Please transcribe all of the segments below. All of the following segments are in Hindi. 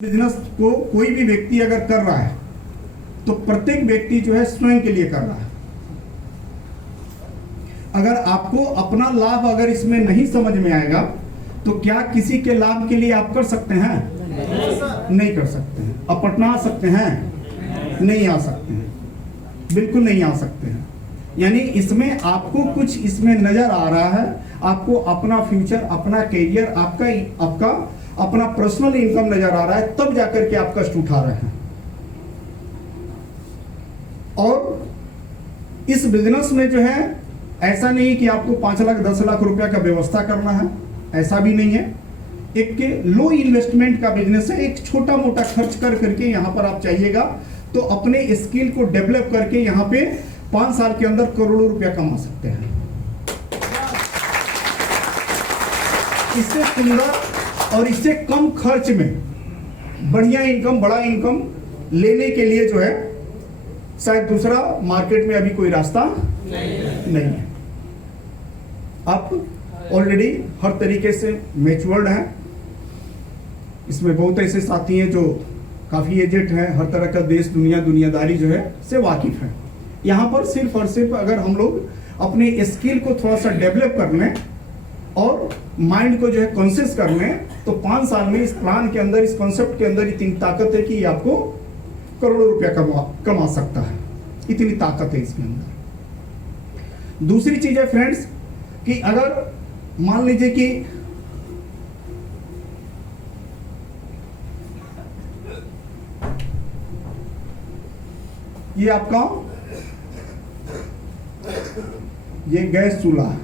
बिजनेस को कोई भी व्यक्ति अगर कर रहा है तो प्रत्येक व्यक्ति जो है स्वयं के लिए कर रहा है। अगर आपको अपना लाभ अगर इसमें नहीं समझ में आएगा तो क्या किसी के लाभ के लिए आप कर सकते हैं? नहीं कर सकते हैं। अपना सकते हैं? नहीं आ सकते हैं, बिल्कुल नहीं आ सकते हैं। यानी इसमें आपको कुछ इसमें नजर आ रहा है, आपको अपना फ्यूचर, अपना करियर, आपका अपना पर्सनल इनकम नजर आ रहा है, तब जाकर के आप कष्ट उठा रहे हैं। और इस बिजनेस में जो है ऐसा नहीं कि आपको 5 लाख 10 लाख रुपया का व्यवस्था करना है, ऐसा भी नहीं है। एक लो इन्वेस्टमेंट का बिजनेस है, एक छोटा मोटा खर्च कर करके यहाँ पर आप चाहिएगा तो अपने स्किल को डेवलप करके यहाँ पे 5 साल के अंदर करोड़ों रुपया कमा सकते हैं। इससे सुंदर और इससे कम खर्च में बढ़िया इनकम, बड़ा इनकम लेने के लिए जो है शायद दूसरा मार्केट में अभी कोई रास्ता नहीं है। आप ऑलरेडी हर तरीके से मैच्योर्ड हैं। इसमें बहुत ऐसे साथी हैं जो काफी एजेड हैं, हर तरह का देश दुनियादारी जो है से वाकिफ हैं। यहाँ पर सिर्फ और सिर्फ अगर हम लोग अपने स्किल को थोड़ा सा डेवलप कर लें और माइंड को जो है कॉन्शियस कर लें तो 5 साल में इस प्लान के अंदर, इस कॉन्सेप्ट के अंदर इतनी ताकत है कि ये आपको करोड़ों रुपया कमा सकता है। इतनी ताकत है इसके अंदर। दूसरी चीज है फ्रेंड्स कि अगर मान लीजिए कि ये आपका ये गैस चूल्हा,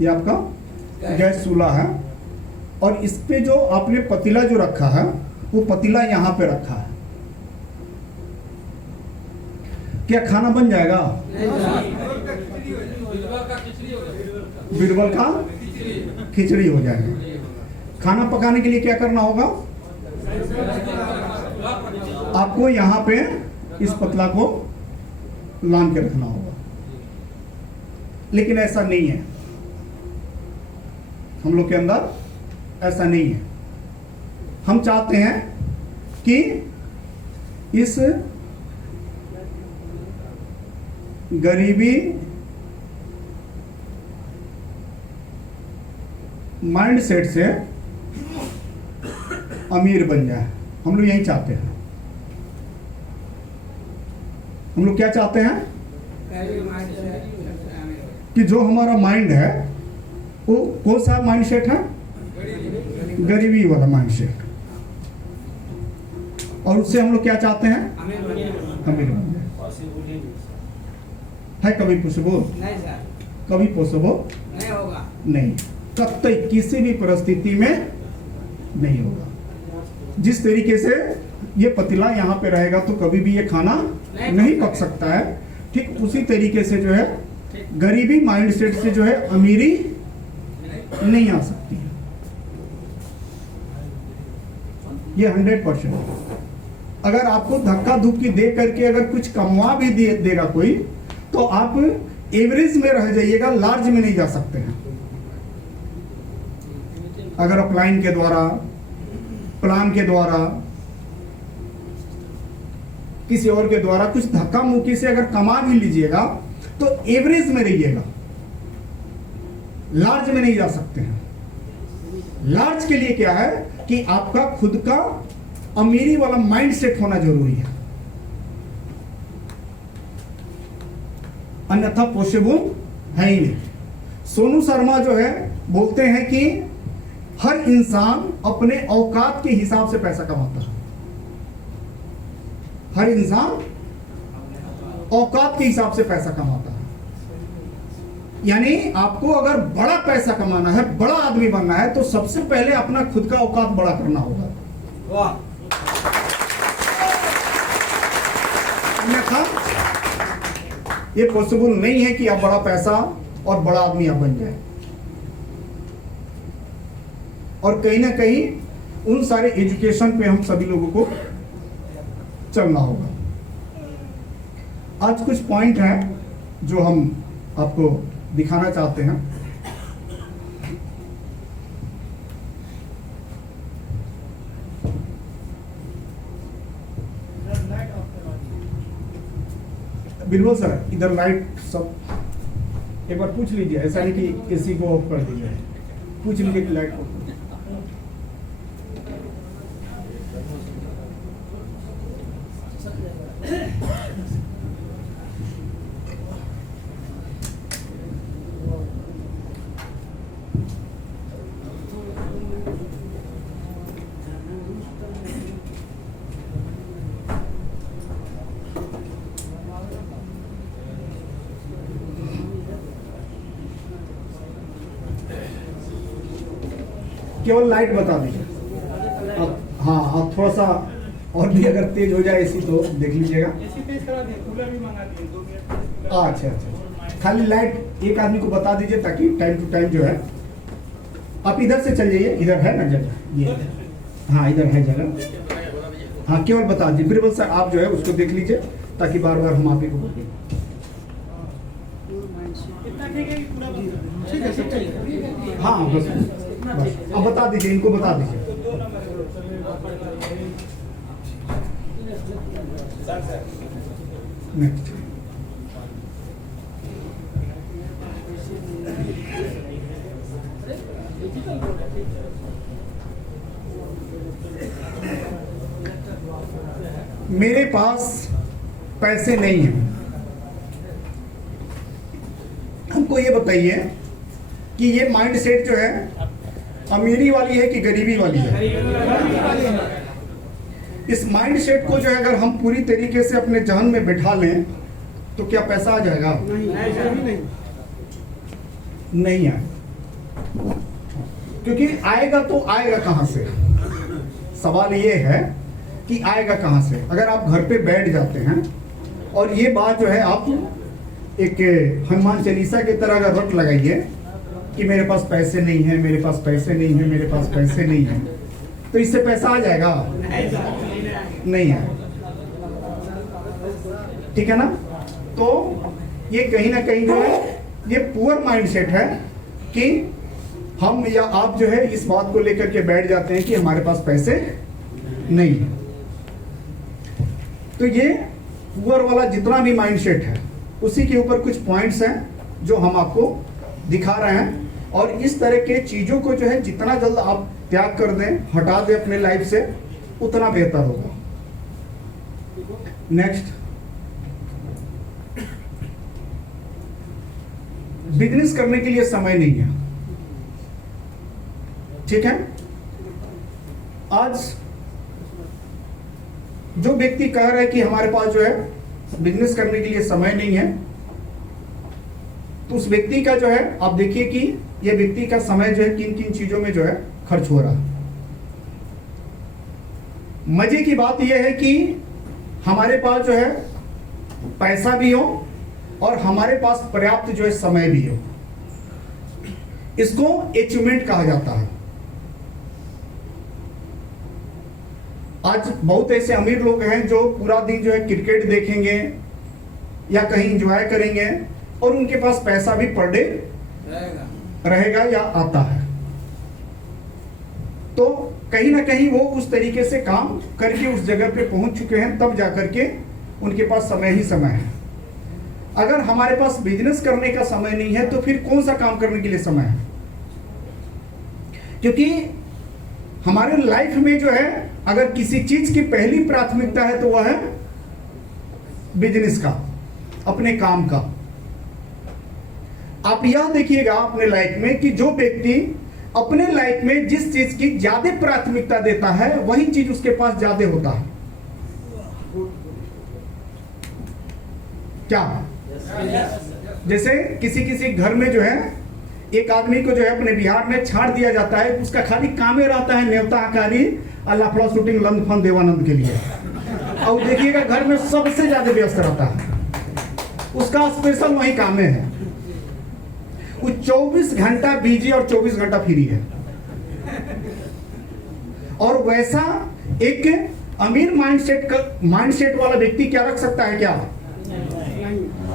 ये आपका गैस चूल्हा है और इस पे जो आपने पतीला जो रखा है वो पतीला यहां पे रखा है। क्या खाना बन जाएगा? बीरबल का खिचड़ी हो जाएगा। खाना पकाने के लिए क्या करना होगा? आपको यहां पे इस पतला को लान के रखना होगा। लेकिन ऐसा नहीं है, हम लोग के अंदर ऐसा नहीं है। हम चाहते हैं कि इस गरीबी माइंडसेट से अमीर बन जाए। हम लोग यही चाहते हैं। हम लोग क्या चाहते हैं कि जो हमारा माइंड है वो कौन सा माइंडसेट है? गरीबी वाला माइंडसेट। और उससे हम लोग क्या चाहते हैं? अमीर बन जाए। है कभी पॉसिबल? कभी पॉसिबल नहीं होगा। नहीं, कतई किसी भी परिस्थिति में नहीं होगा। जिस तरीके से ये पतीला यहाँ पे रहेगा तो कभी भी ये खाना नहीं पक सकता है, ठीक उसी तरीके से जो है गरीबी माइंडसेट से जो है अमीरी नहीं आ सकती है। ये 100%। अगर आपको धक्का धुक्की दे करके अगर कुछ कमवा भी देगा कोई तो आप एवरेज में रह जाइएगा, लार्ज में नहीं जा सकते हैं। अगर अपलाइन के द्वारा, प्लान के द्वारा, किसी और के द्वारा कुछ धक्का मुक्की से अगर कमा भी लीजिएगा तो एवरेज में रहिएगा, लार्ज में नहीं जा सकते हैं। लार्ज के लिए क्या है कि आपका खुद का अमीरी वाला माइंडसेट होना जरूरी है, अन्यथा पॉसिबल है ही नहीं। सोनू शर्मा जो है बोलते हैं कि हर इंसान अपने औकात के हिसाब से पैसा कमाता है। हर इंसान औकात के हिसाब से पैसा कमाता है। यानी आपको अगर बड़ा पैसा कमाना है, बड़ा आदमी बनना है तो सबसे पहले अपना खुद का औकात बड़ा करना होगा। वाह। अन्यथा ये पॉसिबल नहीं है कि आप बड़ा पैसा और बड़ा आदमी आप बन जाए। और कहीं ना कहीं उन सारे एजुकेशन पे हम सभी लोगों को चलना होगा। आज कुछ पॉइंट हैं जो हम आपको दिखाना चाहते हैं। बिल्कुल सर, इधर लाइट सब एक बार पूछ लीजिए, ऐसा नहीं कि एसी को ऑफ कर दीजिए, पूछ लीजिए कि लाइट को। केवल लाइट बता दीजिए। हाँ आप थोड़ा सा और भी अगर तेज हो जाए एसी तो देख लीजिएगा। एसी तेज करा दिए, कूलर भी मंगा दिए, 2 मिनट। अच्छा अच्छा, खाली लाइट एक आदमी को बता दीजिए ताकि टाइम टू टाइम जो है। आप इधर से चल जाइए, इधर है ना जगह ये, हाँ इधर है जगह। हाँ केवल बता दीजिए बिरबल सर, आप जो है उसको देख लीजिए ताकि बार बार हम आप ही को बोलें। कितना ठीक है कि पूरा बंद? ठीक है सर, ठीक है। हाँ बस अब बता दीजिए, इनको बता दीजिए। तो 2 नंबर सर नेक्स्ट। मेरे पास पैसे नहीं हैं। हमको ये बताइए कि ये माइंड सेट जो है अमीरी वाली है कि गरीबी वाली है? इस माइंड सेट को जो है अगर हम पूरी तरीके से अपने जहन में बिठा लें तो क्या पैसा आ जाएगा? नहीं आए, क्योंकि आएगा तो आएगा कहां से? सवाल ये है कि आएगा कहां से। अगर आप घर पे बैठ जाते हैं और ये बात जो है आप एक हनुमान चालीसा की तरह अगर रट लगाइए कि मेरे पास पैसे नहीं है, मेरे पास पैसे नहीं है, मेरे पास पैसे नहीं है, तो इससे पैसा आ जाएगा? नहीं है, ठीक है ना? तो ये कहीं ना कहीं जो है ये पुअर माइंडसेट है कि हम या आप जो है इस बात को लेकर के बैठ जाते हैं कि हमारे पास पैसे नहीं है। तो ये पुअर वाला जितना भी माइंडसेट है उसी के ऊपर कुछ पॉइंट्स हैं जो हम आपको दिखा रहे हैं, और इस तरह के चीजों को जो है जितना जल्द आप त्याग कर दें, हटा दें अपने लाइफ से, उतना बेहतर होगा। नेक्स्ट, बिजनेस करने के लिए समय नहीं है, ठीक है? आज जो व्यक्ति कह रहा है कि हमारे पास जो है बिजनेस करने के लिए समय नहीं है, तो उस व्यक्ति का जो है आप देखिए कि यह व्यक्ति का समय जो है किन किन चीजों में जो है खर्च हो रहा है। मजे की बात यह है कि हमारे पास जो है पैसा भी हो और हमारे पास पर्याप्त जो है समय भी हो। इसको अचीवमेंट कहा जाता है। आज बहुत ऐसे अमीर लोग हैं जो पूरा दिन जो है क्रिकेट देखेंगे या कहीं एंजॉय करेंगे और उनके पास पैसा भी पर डे रहेगा या आता है। तो कहीं ना कहीं वो उस तरीके से काम करके उस जगह पे पहुंच चुके हैं, तब जाकर के उनके पास समय ही समय है। अगर हमारे पास बिजनेस करने का समय नहीं है तो फिर कौन सा काम करने के लिए समय है? क्योंकि हमारे लाइफ में जो है अगर किसी चीज की पहली प्राथमिकता है तो वह है बिजनेस का, अपने काम का। आप यह देखिएगा अपने लाइफ में कि जो व्यक्ति अपने लाइफ में जिस चीज की ज्यादा प्राथमिकता देता है वही चीज उसके पास ज्यादा होता है। क्या? जैसे किसी किसी घर में जो है एक आदमी को जो है अपने बिहार में छाड़ दिया जाता है, उसका खाली कामे रहता है न्योता हकारी अल्लाह शूटिंग लंद फन देवानंद के लिए, और देखिएगा घर में सबसे ज्यादा व्यस्त रहता है, उसका स्पेशल वही कामे है। वो 24 घंटा बिजी और 24 घंटा फ्री है। और वैसा एक अमीर माइंडसेट वाला व्यक्ति क्या रख सकता है? क्या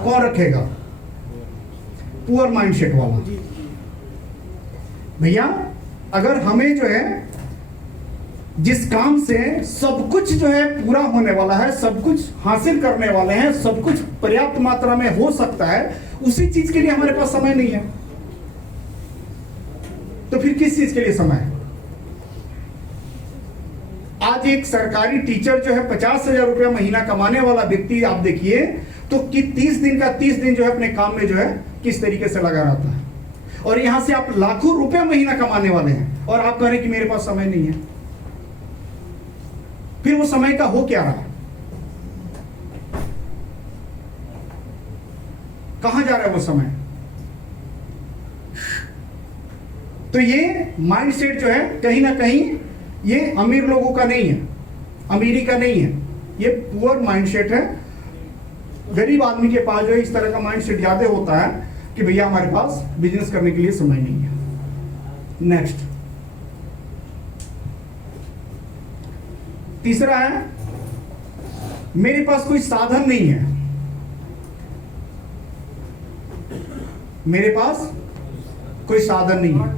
कौन रखेगा? पुअर माइंडसेट वाला। भैया अगर हमें जो है जिस काम से सब कुछ जो है पूरा होने वाला है, सब कुछ हासिल करने वाले हैं, सब कुछ पर्याप्त मात्रा में हो सकता है, उसी चीज के लिए हमारे पास समय नहीं है। तो फिर किस चीज के लिए समय है? आज एक सरकारी टीचर जो है 50,000 रुपया महीना कमाने वाला व्यक्ति आप देखिए तो कि 30 दिन का 30 दिन जो है अपने काम में जो है किस तरीके से लगा रहता है, और यहां से आप लाखों रुपया महीना कमाने वाले हैं और आप कह रहे हैं कि मेरे पास समय नहीं है। फिर वो समय का हो क्या रहा है? कहां जा रहा है वो समय? तो ये माइंडसेट जो है कहीं ना कहीं ये अमीर लोगों का नहीं है, अमीरी का नहीं है, ये पुअर माइंडसेट है। गरीब आदमी के पास जो है इस तरह का माइंडसेट ज्यादा होता है कि भैया हमारे पास बिजनेस करने के लिए समय नहीं है। नेक्स्ट, तीसरा है मेरे पास कोई साधन नहीं है। मेरे पास कोई साधन नहीं है।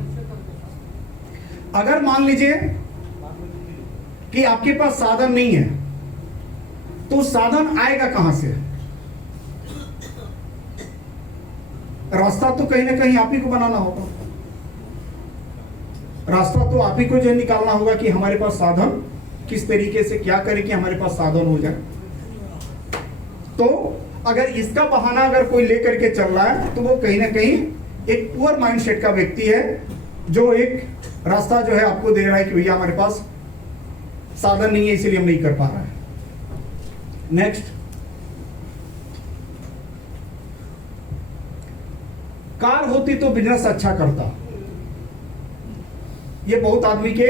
अगर मान लीजिए कि आपके पास साधन नहीं है तो साधन आएगा कहां से? रास्ता तो कहीं ना कहीं आप ही को बनाना होगा। रास्ता तो आप ही को जो निकालना होगा कि हमारे पास साधन किस तरीके से क्या करें कि हमारे पास साधन हो जाए। तो अगर इसका बहाना अगर कोई लेकर के चल रहा है तो वो कहीं ना कहीं एक पुअर माइंडसेट का व्यक्ति है, जो एक रास्ता जो है आपको दे रहा है कि भैया हमारे पास साधन नहीं है इसीलिए हम नहीं कर पा रहे हैं। नेक्स्ट, कार होती तो बिजनेस अच्छा करता। ये बहुत आदमी के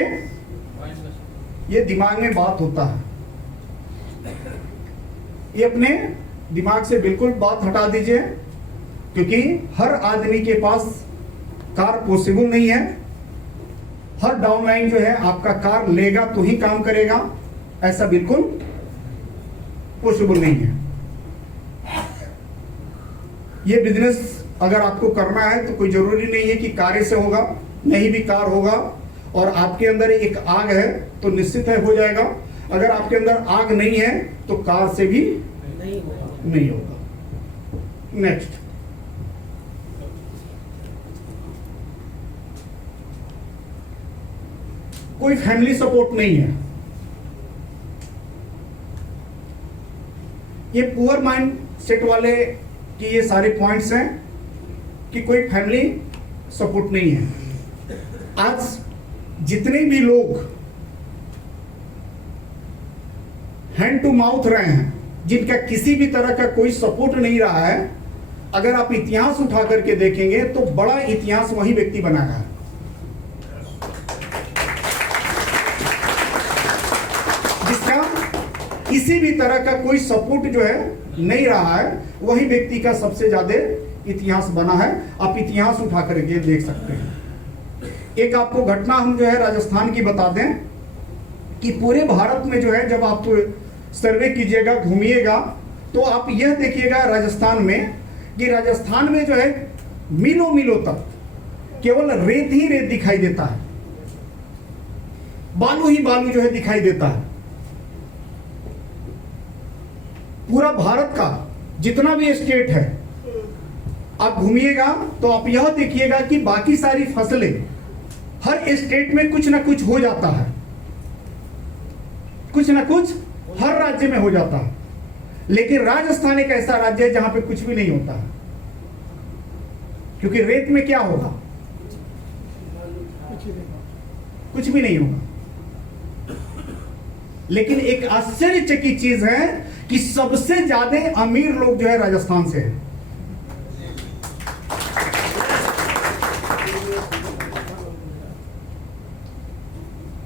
ये दिमाग में बात होता है। ये अपने दिमाग से बिल्कुल बात हटा दीजिए, क्योंकि हर आदमी के पास कार पॉसिबल नहीं है। हर डाउनलाइन जो है आपका कार लेगा तो ही काम करेगा, ऐसा बिल्कुल पॉसिबल नहीं है। ये बिजनेस अगर आपको करना है तो कोई जरूरी नहीं है कि कार से होगा, नहीं भी कार होगा और आपके अंदर एक आग है तो निश्चित है हो जाएगा। अगर आपके अंदर आग नहीं है तो कार से भी नहीं होगा। नेक्स्ट, कोई फैमिली सपोर्ट नहीं है। ये पुअर माइंड सेट वाले की ये सारे पॉइंट्स हैं कि कोई फैमिली सपोर्ट नहीं है। आज जितने भी लोग हैंड टू माउथ रहे हैं, जिनका किसी भी तरह का कोई सपोर्ट नहीं रहा है, अगर आप इतिहास उठा करके देखेंगे तो बड़ा इतिहास वही व्यक्ति बनाया है। जिसका किसी भी तरह का कोई सपोर्ट जो है नहीं रहा है, वही व्यक्ति का सबसे ज्यादा इतिहास बना है। आप इतिहास उठा करके देख सकते हैं। एक आपको घटना हम जो है राजस्थान की बता दें कि पूरे भारत में जो है जब आप सर्वे कीजिएगा, घूमिएगा, तो आप यह देखिएगा राजस्थान में कि राजस्थान में जो है मीलों मीलों तक केवल रेत ही रेत दिखाई देता है, बालू ही बालू जो है दिखाई देता है। पूरा भारत का जितना भी स्टेट है आप घूमिएगा तो आप यह देखिएगा कि बाकी सारी फसलें हर स्टेट में कुछ ना कुछ हो जाता है, कुछ ना कुछ हर राज्य में हो जाता है। लेकिन राजस्थान एक ऐसा राज्य है जहां पे कुछ भी नहीं होता है, क्योंकि रेत में क्या होगा? कुछ भी नहीं होगा। लेकिन एक आश्चर्यचकित चीज है कि सबसे ज्यादा अमीर लोग जो है राजस्थान से है।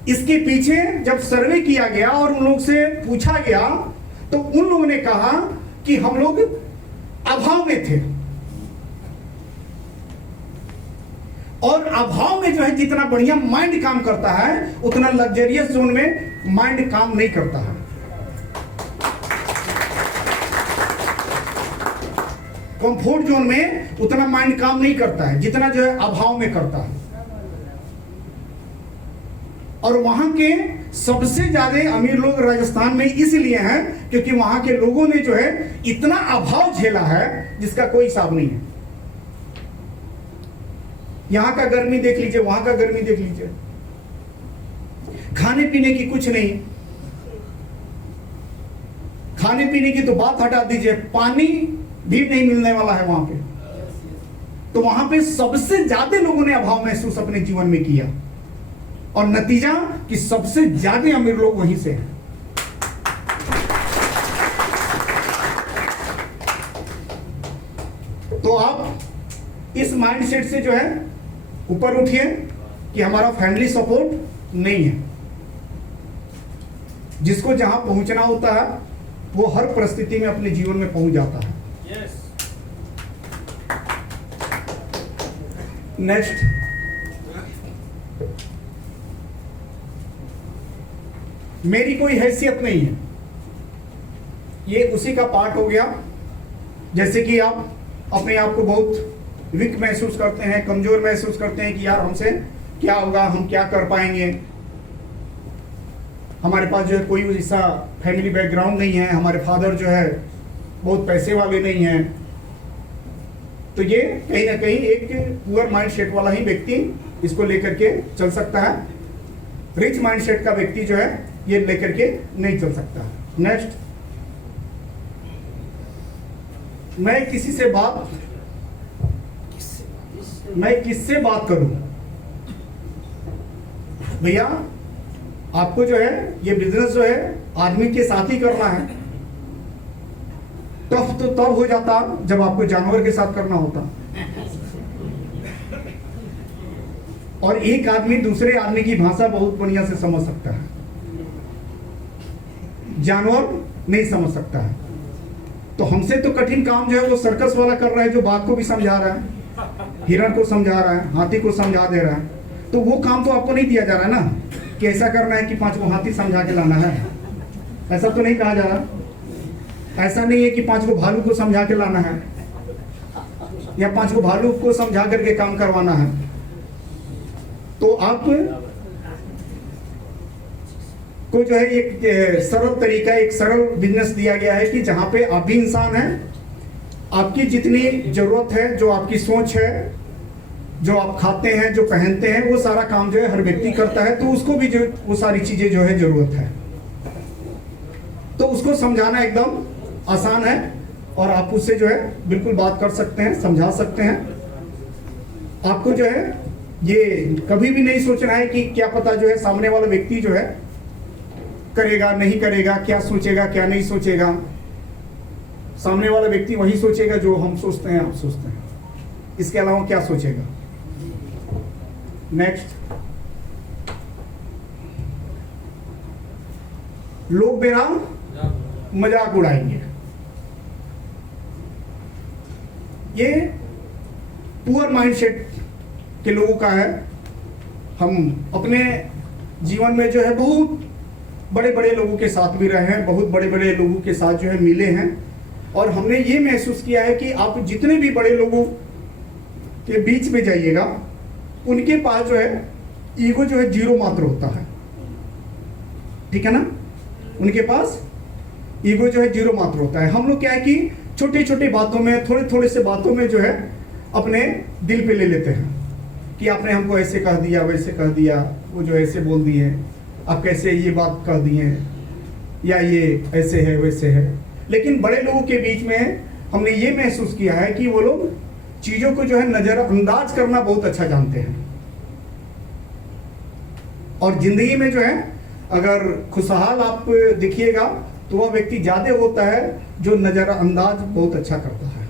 इसके पीछे जब सर्वे किया गया और उन लोग से पूछा गया तो उन लोगों ने कहा कि हम लोग अभाव में थे, और अभाव में जो है जितना बढ़िया माइंड काम करता है उतना लग्जरियस जोन में माइंड काम नहीं करता है। कंफर्ट जोन में उतना माइंड काम नहीं करता है जितना जो है अभाव में करता है। और वहां के सबसे ज्यादा अमीर लोग राजस्थान में इसलिए हैं क्योंकि वहां के लोगों ने जो है इतना अभाव झेला है जिसका कोई हिसाब नहीं है। यहां का गर्मी देख लीजिए, वहां का गर्मी देख लीजिए, खाने पीने की कुछ नहीं। खाने पीने की तो बात हटा दीजिए, पानी भी नहीं मिलने वाला है वहां पे। तो वहां पे सबसे ज्यादा लोगों ने अभाव महसूस अपने जीवन में किया और नतीजा कि सबसे ज्यादा अमीर लोग वहीं से हैं। तो आप इस माइंडसेट से जो है ऊपर उठिए कि हमारा फैमिली सपोर्ट नहीं है। जिसको जहां पहुंचना होता है वो हर परिस्थिति में अपने जीवन में पहुंच जाता है। यस। नेक्स्ट, मेरी कोई हैसियत नहीं है, ये उसी का पार्ट हो गया। जैसे कि आप अपने आप को बहुत वीक महसूस करते हैं, कमजोर महसूस करते हैं कि यार हमसे क्या होगा, हम क्या कर पाएंगे, हमारे पास जो है कोई ऐसा फैमिली बैकग्राउंड नहीं है, हमारे फादर जो है बहुत पैसे वाले नहीं हैं। तो ये कहीं ना कहीं एक पुअर माइंडसेट वाला ही व्यक्ति इसको लेकर के चल सकता है। रिच माइंडसेट का व्यक्ति जो है ये लेकर के नहीं चल सकता। नेक्स्ट, मैं किससे बात करूं? भैया आपको जो है ये बिजनेस जो है आदमी के साथ ही करना है। टफ तो तब हो जाता जब आपको जानवर के साथ करना होता। और एक आदमी दूसरे आदमी की भाषा बहुत बढ़िया से समझ सकता है, जानवर नहीं समझ सकता है। तो हमसे तो कठिन काम जो है वो सर्कस वाला कर रहा है, जो बाघ को भी समझा रहा है, हिरण को समझा रहा है, हाथी को समझा दे रहा है। तो वो काम तो आपको नहीं दिया जा रहा है ना कि ऐसा करना है कि 5 को हाथी समझा के लाना है। ऐसा तो नहीं कहा जा रहा। ऐसा नहीं है कि 5 को भालू को समझा के लाना है या 5 को भालू को समझा करके काम करवाना है। तो आप को जो है एक सरल तरीका, एक सरल बिजनेस दिया गया है कि जहां पे आप भी इंसान हैं, आपकी जितनी जरूरत है, जो आपकी सोच है, जो आप खाते हैं, जो पहनते हैं, वो सारा काम जो है हर व्यक्ति करता है। तो उसको भी जो वो सारी चीजें जो है जरूरत है, तो उसको समझाना एकदम आसान है और आप उससे जो है बिल्कुल बात कर सकते हैं, समझा सकते हैं। आपको जो है ये कभी भी नहीं सोचना है कि क्या पता जो है सामने वाला व्यक्ति जो है करेगा नहीं करेगा, क्या सोचेगा क्या नहीं सोचेगा। सामने वाला व्यक्ति वही सोचेगा जो हम सोचते हैं, आप सोचते हैं, इसके अलावा क्या सोचेगा। नेक्स्ट, लोग मेरा मजाक उड़ाएंगे। ये पुअर माइंडसेट के लोगों का है। हम अपने जीवन में जो है बहुत बड़े बड़े लोगों के साथ भी रहे हैं, बहुत बड़े बड़े लोगों के साथ जो है मिले हैं, और हमने ये महसूस किया है कि आप जितने भी बड़े लोगों के बीच में जाइएगा, उनके पास जो है ईगो जो है 0 मात्र होता है। ठीक है ना, उनके पास ईगो जो है 0 मात्र होता है। हम लोग क्या है कि छोटी छोटी बातों में, थोड़े थोड़े से बातों में जो है अपने दिल पे ले लेते हैं कि आपने हमको ऐसे कह दिया, वैसे कह दिया, वो जो ऐसे बोल दिए, आप कैसे ये बात कह दिए, या ये ऐसे है वैसे है। लेकिन बड़े लोगों के बीच में हमने ये महसूस किया है कि वो लोग चीजों को जो है नजरअंदाज करना बहुत अच्छा जानते हैं। और जिंदगी में जो है अगर खुशहाल आप दिखिएगा तो वह व्यक्ति ज्यादा होता है जो नजरअंदाज बहुत अच्छा करता है।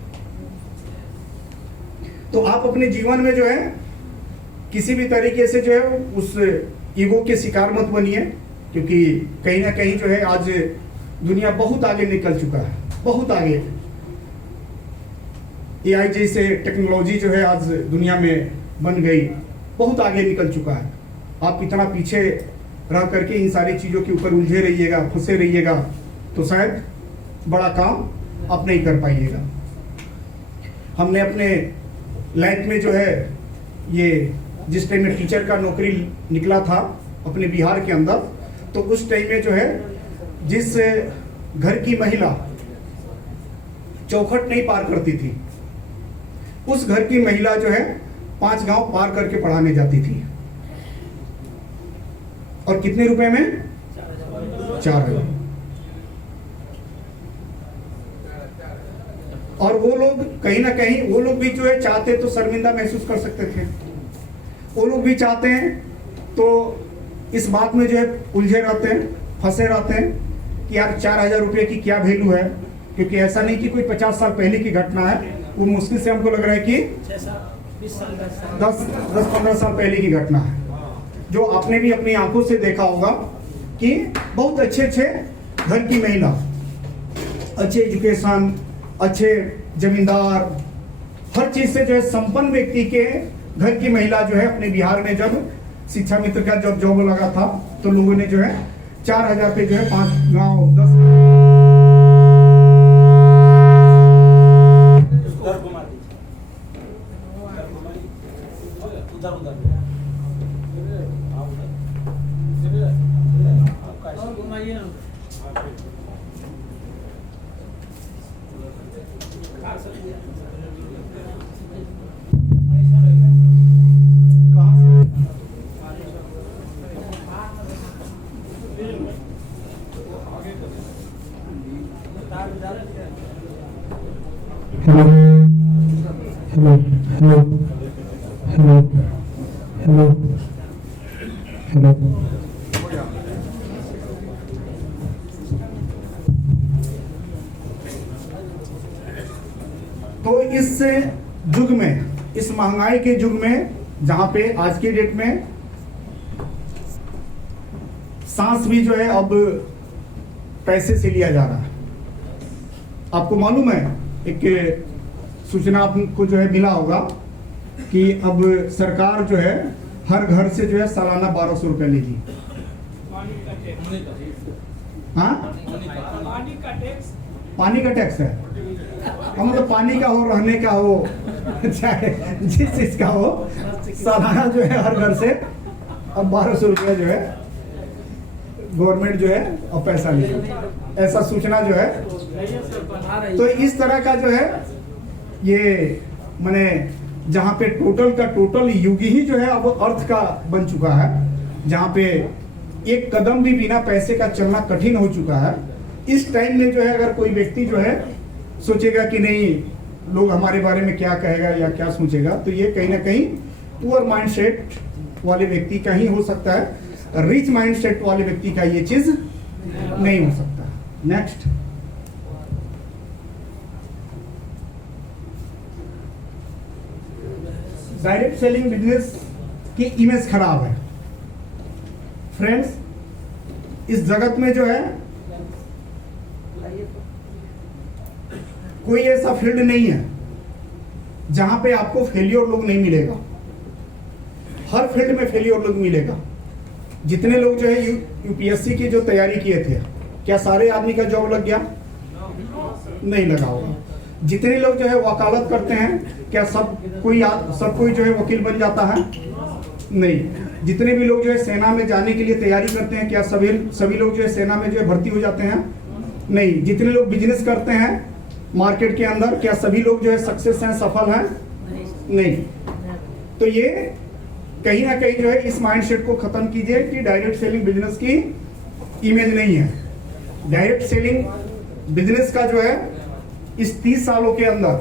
तो आप अपने जीवन में जो है किसी भी तरीके से जो है उस ईगो के शिकार मत बनिए, क्योंकि कहीं ना कहीं जो है आज दुनिया बहुत आगे निकल चुका है, बहुत आगे। AI जैसे टेक्नोलॉजी जो है आज दुनिया में बन गई, बहुत आगे निकल चुका है। आप इतना पीछे रह करके इन सारी चीज़ों के ऊपर उलझे रहिएगा, फंसे रहिएगा, तो शायद बड़ा काम आप नहीं कर पाइएगा। हमने अपने लाइफ में जो है ये जिस टाइम में टीचर का नौकरी निकला था अपने बिहार के अंदर, तो उस टाइम में जो है जिस घर की महिला चौखट नहीं पार करती थी, उस घर की महिला जो है 5 गांव पार करके पढ़ाने जाती थी। और कितने रुपए में? 4,000। और वो लोग कहीं ना कहीं वो लोग भी जो है चाहते तो शर्मिंदा महसूस कर सकते थे, वो लोग भी चाहते हैं तो इस बात में जो है उलझे रहते हैं, फंसे रहते हैं कि यार 4,000 रुपये की क्या वैल्यू है, क्योंकि ऐसा नहीं कि कोई 50 साल पहले की घटना है, वो मुश्किल से हमको लग रहा है कि 10-15 साल पहले की घटना है, जो आपने भी अपनी आंखों से देखा होगा कि बहुत अच्छे अच्छे घर की महिला, अच्छे एजुकेशन, अच्छे जमींदार, हर चीज से जो है संपन्न व्यक्ति के घर की महिला जो है अपने बिहार में जब शिक्षा मित्र का जब जॉब लगा था तो लोगों ने जो है 4,000 पे जो है 5 गांव 10 Hello. Hello. Hello. Hello. Hello. Hello. तो इस युग में, इस महंगाई के युग में, जहां पे आज की डेट में सांस भी जो है अब पैसे से लिया जा रहा है। आपको मालूम है, एक सूचना आपको जो है मिला होगा कि अब सरकार जो है हर घर से जो है सालाना 1,200 रुपए लेगी। हाँ, पानी का टैक्स है, मतलब पानी का हो, रहने का हो, चाहे जिस चीज का हो, सालाना जो है हर घर से अब 1,200 रुपया जो है गवर्नमेंट जो है अब पैसा ले, ऐसा सूचना जो है। तो इस तरह का जो है ये माने जहाँ पे टोटल का टोटल युग ही जो है अब अर्थ का बन चुका है, जहाँ पे एक कदम भी बिना पैसे का चलना कठिन हो चुका है। इस टाइम में जो है अगर कोई व्यक्ति जो है सोचेगा कि नहीं लोग हमारे बारे में क्या कहेगा या क्या सोचेगा, तो ये कहीं ना कहीं पुअर माइंडसेट वाले व्यक्ति का ही हो सकता है, रिच माइंडसेट वाले व्यक्ति का ये चीज नहीं हो सकता। नेक्स्ट, डायरेक्ट सेलिंग बिजनेस की इमेज खराब है। फ्रेंड्स, इस जगत में जो है कोई ऐसा फील्ड नहीं है जहां पे आपको फेलियर लोग नहीं मिलेगा। हर फील्ड में फेलियर लोग मिलेगा। जितने लोग जो है यूपीएससी की जो तैयारी किए थे, क्या सारे आदमी का जॉब लग गया? नहीं लगा होगा। जितने लोग जो है वकालत करते हैं, क्या सब कोई जो है वकील बन जाता है? नहीं। जितने भी लोग जो है सेना में जाने के लिए तैयारी करते हैं, क्या सभी लोग जो है सेना में जो है भर्ती हो जाते हैं? नहीं। जितने लोग बिजनेस करते हैं मार्केट के अंदर, क्या सभी लोग जो है सक्सेस हैं, सफल हैं? नहीं। तो ये कहीं ना कहीं जो है इस माइंडसेट को खत्म कीजिए कि डायरेक्ट सेलिंग बिजनेस की इमेज नहीं है। डायरेक्ट सेलिंग बिजनेस का जो है इस 30 सालों के अंदर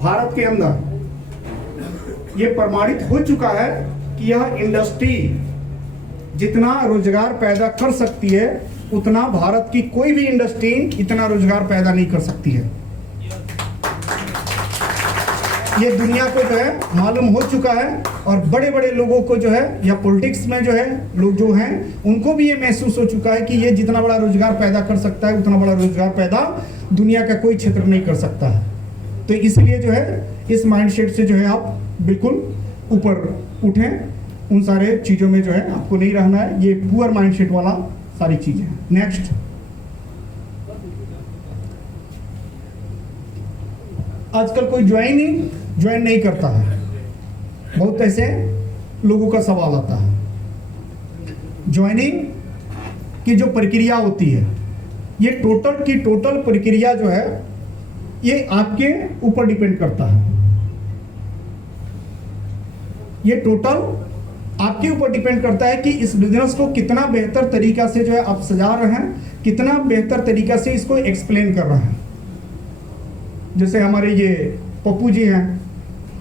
भारत के अंदर ये प्रमाणित हो चुका है कि यह इंडस्ट्री जितना रोजगार पैदा कर सकती है, उतना भारत की कोई भी इंडस्ट्री इतना रोजगार पैदा नहीं कर सकती है। ये दुनिया को जो है मालूम हो चुका है, और बड़े बड़े लोगों को जो है या पॉलिटिक्स में जो है लोग जो हैं उनको भी ये महसूस हो चुका है कि ये जितना बड़ा रोजगार पैदा कर सकता है, उतना बड़ा रोजगार पैदा दुनिया का कोई क्षेत्र नहीं कर सकता है। तो इसलिए जो है इस माइंडसेट से जो है आप बिल्कुल ऊपर उठें। उन सारे चीजों में जो है आपको नहीं रहना है। ये पुअर माइंडसेट वाला सारी चीजें हैं। नेक्स्ट, आजकल कोई ज्वाइन नहीं करता है। बहुत ऐसे लोगों का सवाल आता है, ज्वाइनिंग की जो प्रक्रिया होती है, ये टोटल की टोटल प्रक्रिया जो है ये आपके ऊपर डिपेंड करता है। ये टोटल आपके ऊपर डिपेंड करता है कि इस बिजनेस को कितना बेहतर तरीका से जो है आप सजा रहे हैं, कितना बेहतर तरीका से इसको एक्सप्लेन कर रहे हैं। जैसे हमारे ये पप्पू जी हैं,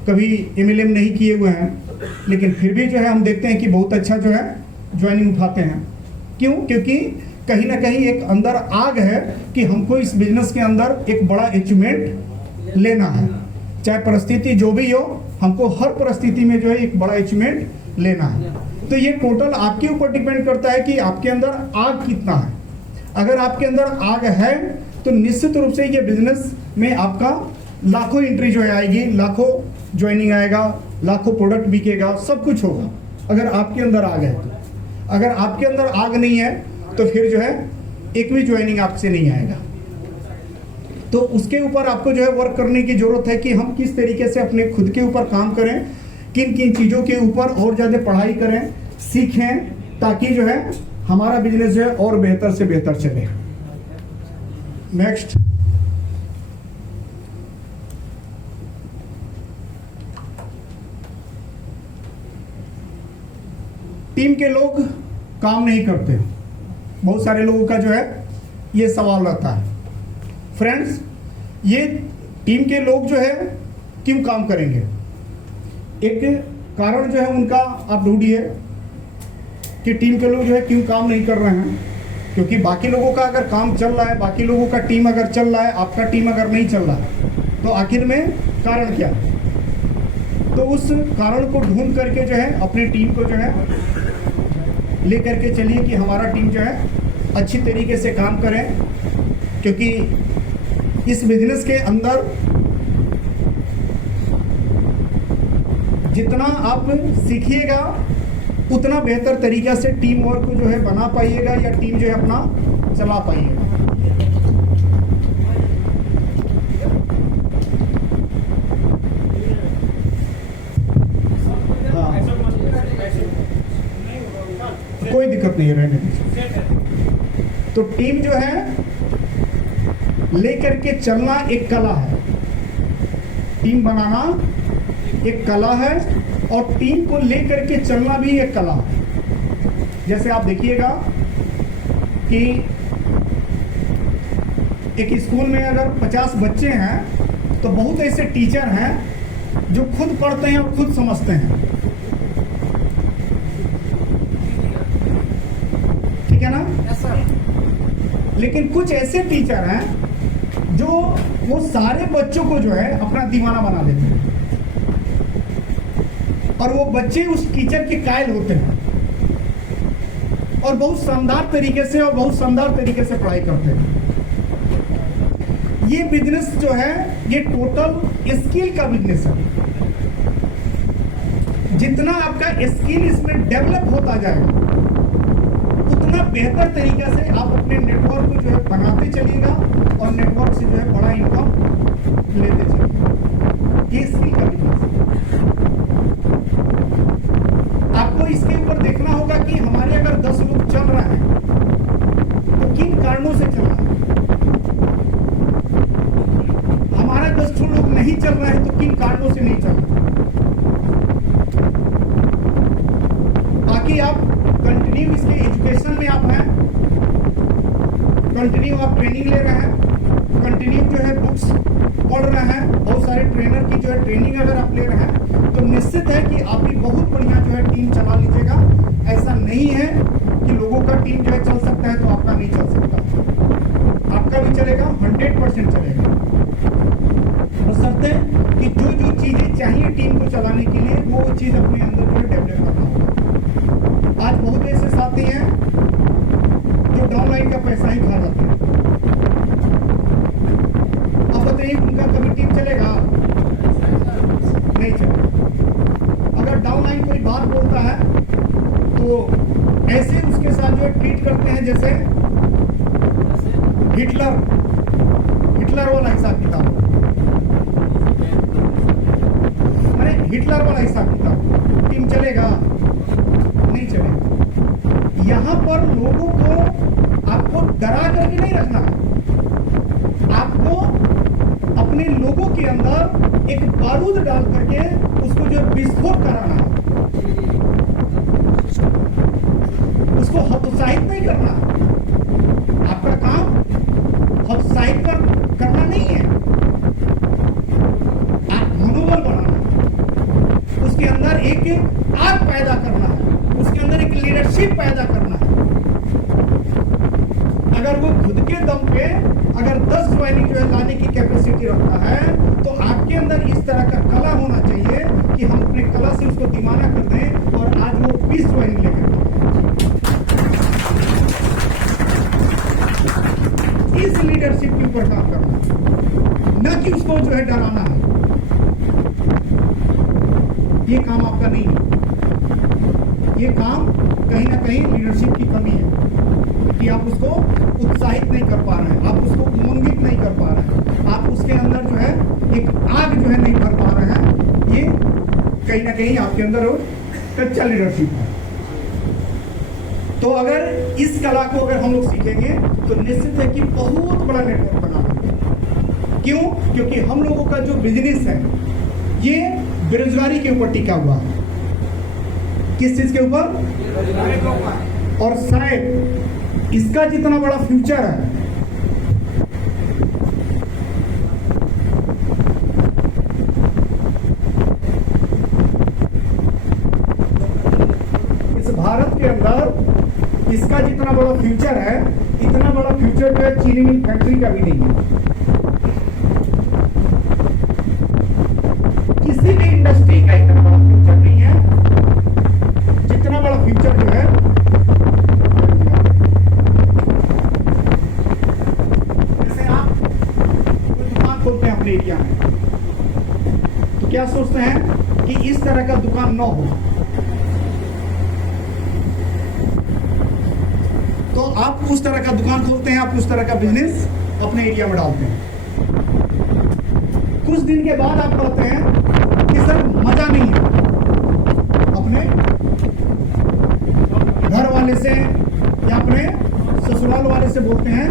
कभी MLM नहीं किए हुए हैं, लेकिन फिर भी जो है हम देखते हैं कि बहुत अच्छा जो है ज्वाइनिंग उठाते हैं। क्यों? क्योंकि कहीं ना कहीं एक अंदर आग है कि हमको इस बिजनेस के अंदर एक बड़ा अचीवमेंट लेना है, चाहे परिस्थिति जो भी हो, हमको हर परिस्थिति में जो है एक बड़ा अचीवमेंट लेना है। तो ये टोटल आपके ऊपर डिपेंड करता है कि आपके अंदर आग कितना है। अगर आपके अंदर आग है तो निश्चित रूप से ये बिजनेस में आपका लाखों एंट्री जो है आएगी, लाखों ज्वाइनिंग आएगा, लाखों प्रोडक्ट बिकेगा, सब कुछ होगा अगर आपके अंदर आग है। तो अगर आपके अंदर आग नहीं है तो फिर जो है एक भी ज्वाइनिंग आपसे नहीं आएगा। तो उसके ऊपर आपको जो है वर्क करने की जरूरत है कि हम किस तरीके से अपने खुद के ऊपर काम करें, किन किन चीज़ों के ऊपर और ज़्यादा पढ़ाई करें, सीखें, ताकि जो है हमारा बिजनेस जो है और बेहतर से बेहतर चले। नेक्स्ट, टीम के लोग काम नहीं करते। बहुत सारे लोगों का जो है ये सवाल रहता है। फ्रेंड्स, ये टीम के लोग जो है क्यों काम करेंगे? एक कारण जो है उनका आप ढूंढिए कि टीम के लोग जो है क्यों काम नहीं कर रहे हैं। क्योंकि बाकी लोगों का अगर काम चल रहा है, बाकी लोगों का टीम अगर चल रहा है, आपका टीम अगर नहीं चल रहा है, तो आखिर में कारण क्या है? तो उस कारण को ढूंढ करके जो है अपनी टीम को जो है लेकर के चलिए कि हमारा टीम जो है अच्छी तरीके से काम करें। क्योंकि इस बिजनेस के अंदर जितना आप सीखिएगा उतना बेहतर तरीका से टीम वर्क को जो है बना पाइएगा या टीम जो है अपना चला पाइएगा। हाँ, कोई दिक्कत नहीं है, रहने दीजिए। तो टीम जो है लेकर के चलना एक कला है, टीम बनाना एक कला है और टीम को लेकर के चलना भी एक कला है। जैसे आप देखिएगा कि एक स्कूल में अगर 50 बच्चे हैं तो बहुत ऐसे टीचर हैं जो खुद पढ़ते हैं और खुद समझते हैं, ठीक है ना? लेकिन कुछ ऐसे टीचर हैं जो वो सारे बच्चों को जो है अपना दीवाना बना देते हैं और वो बच्चे उस टीचर के कायल होते हैं और बहुत शानदार तरीके से और बहुत शानदार तरीके से पढ़ाई करते हैं। ये बिजनेस जो है ये टोटल स्किल का बिजनेस है। जितना आपका स्किल इसमें डेवलप होता जाएगा उतना बेहतर तरीका से आप अपने नेटवर्क को जो है बनाते चलिएगा और नेटवर्क से जो है बड़ा इनकम लेते चलिएगा। ये स्किल का बिजनेस है। आपको इसके ऊपर देखना होगा कि हमारे अगर 10 लोग चल रहे हैं तो किन कारणों से चल रहा है। हमारा 10 लोग नहीं चल रहे हैं तो किन कारणों से नहीं चल रहे। बाकी आप कंटिन्यू इसके एजुकेशन में आप हैं, कंटिन्यू आप ट्रेनिंग ले रहे हैं, कंटिन्यू जो है बुक्स पढ़ रहे हैं, बहुत सारे ट्रेनर की जो है ट्रेनिंग अगर आप ले रहे हैं तो निश्चित है कि आप भी बहुत बढ़िया जो है टीम चला लीजिएगा। ऐसा नहीं है कि लोगों का टीम जो है चल सकता है तो आपका नहीं चल सकता, आपका भी चलेगा, 100% चलेगा। बशर्ते कि जो जो चीजें चाहिए टीम को चलाने के लिए वो चीज अपने अंदर जो है डेवलप करना होगा। आज बहुत ऐसे साथी हैं जो डाउनलाइन का पैसा ही खा जाते हैं। अब बताइए उनका कभी टीम चलेगा? नहीं चलेगा। अगर डाउनलाइन कोई बात बोलता है तो ऐसे उसके साथ जो है ट्रीट करते हैं जैसे हिटलर वाला हिसाब किताब, अरे हिटलर वाला हिसाब किताब। टीम चलेगा? नहीं चलेगा। यहाँ पर लोगों को आपको डरा करके नहीं रखना है, आपको अपने लोगों के अंदर एक बारूद डाल करके उसको जो विस्फोट कराना है, उसको हतोत्साहित नहीं करना। आपका काम हतोत्साहित करना नहीं है, आप मनोबल बढ़ाना है, उसके अंदर एक आग पैदा करना है, उसके अंदर एक लीडरशिप पैदा करना है। अगर वो खुद के दम पे अगर 10 ज्वाइनिंग जो है लाने की कैपेसिटी रखता है, तो आपके अंदर इस तरह का कला होना चाहिए कि हम अपने कला से उसको दीवाना कर दें और आज वो 20 ज्वाइनिंग लेकर इस लीडरशिप के ऊपर काम करना, न कि उसको जो है डराना है। ये काम आपका नहीं है, ये काम कहीं ना कहीं लीडरशिप की कमी है कि आप उसको उत्साहित नहीं कर पा रहे हैं, आप उसको उमंगित नहीं कर पा रहे हैं, आप उसके अंदर जो है एक आग जो है नहीं भर पा रहे हैं। ये कहीं ना कहीं आपके अंदर कच्चा लीडरशिप है। तो अगर इस कला को अगर हम लोग सीखेंगे तो निश्चित है कि बहुत बड़ा नेटवर्क बना लेंगे। क्यों? क्योंकि हम लोगों का जो बिजनेस है ये बेरोजगारी के ऊपर टिका हुआ है। किस चीज के ऊपर? और शायद इसका जितना बड़ा फ्यूचर है, इस भारत के अंदर इसका जितना बड़ा फ्यूचर है, इतना बड़ा फ्यूचर जो है चीनी मिल फैक्ट्री का भी नहीं है। किसी भी इंडस्ट्री का इतना बड़ा फ्यूचर नहीं है जितना बड़ा फ्यूचर जो है। जैसे आप कोई दुकान खोलते हैं अपने एरिया में, तो क्या सोचते हैं कि इस तरह का दुकान न हो, तो आप उस तरह का दुकान खोलते हैं, आप उस तरह का बिजनेस अपने एरिया में डालते हैं। कुछ दिन के बाद आप कहते हैं कि सर मजा नहीं है, अपने घर वाले से या अपने ससुराल वाले से बोलते हैं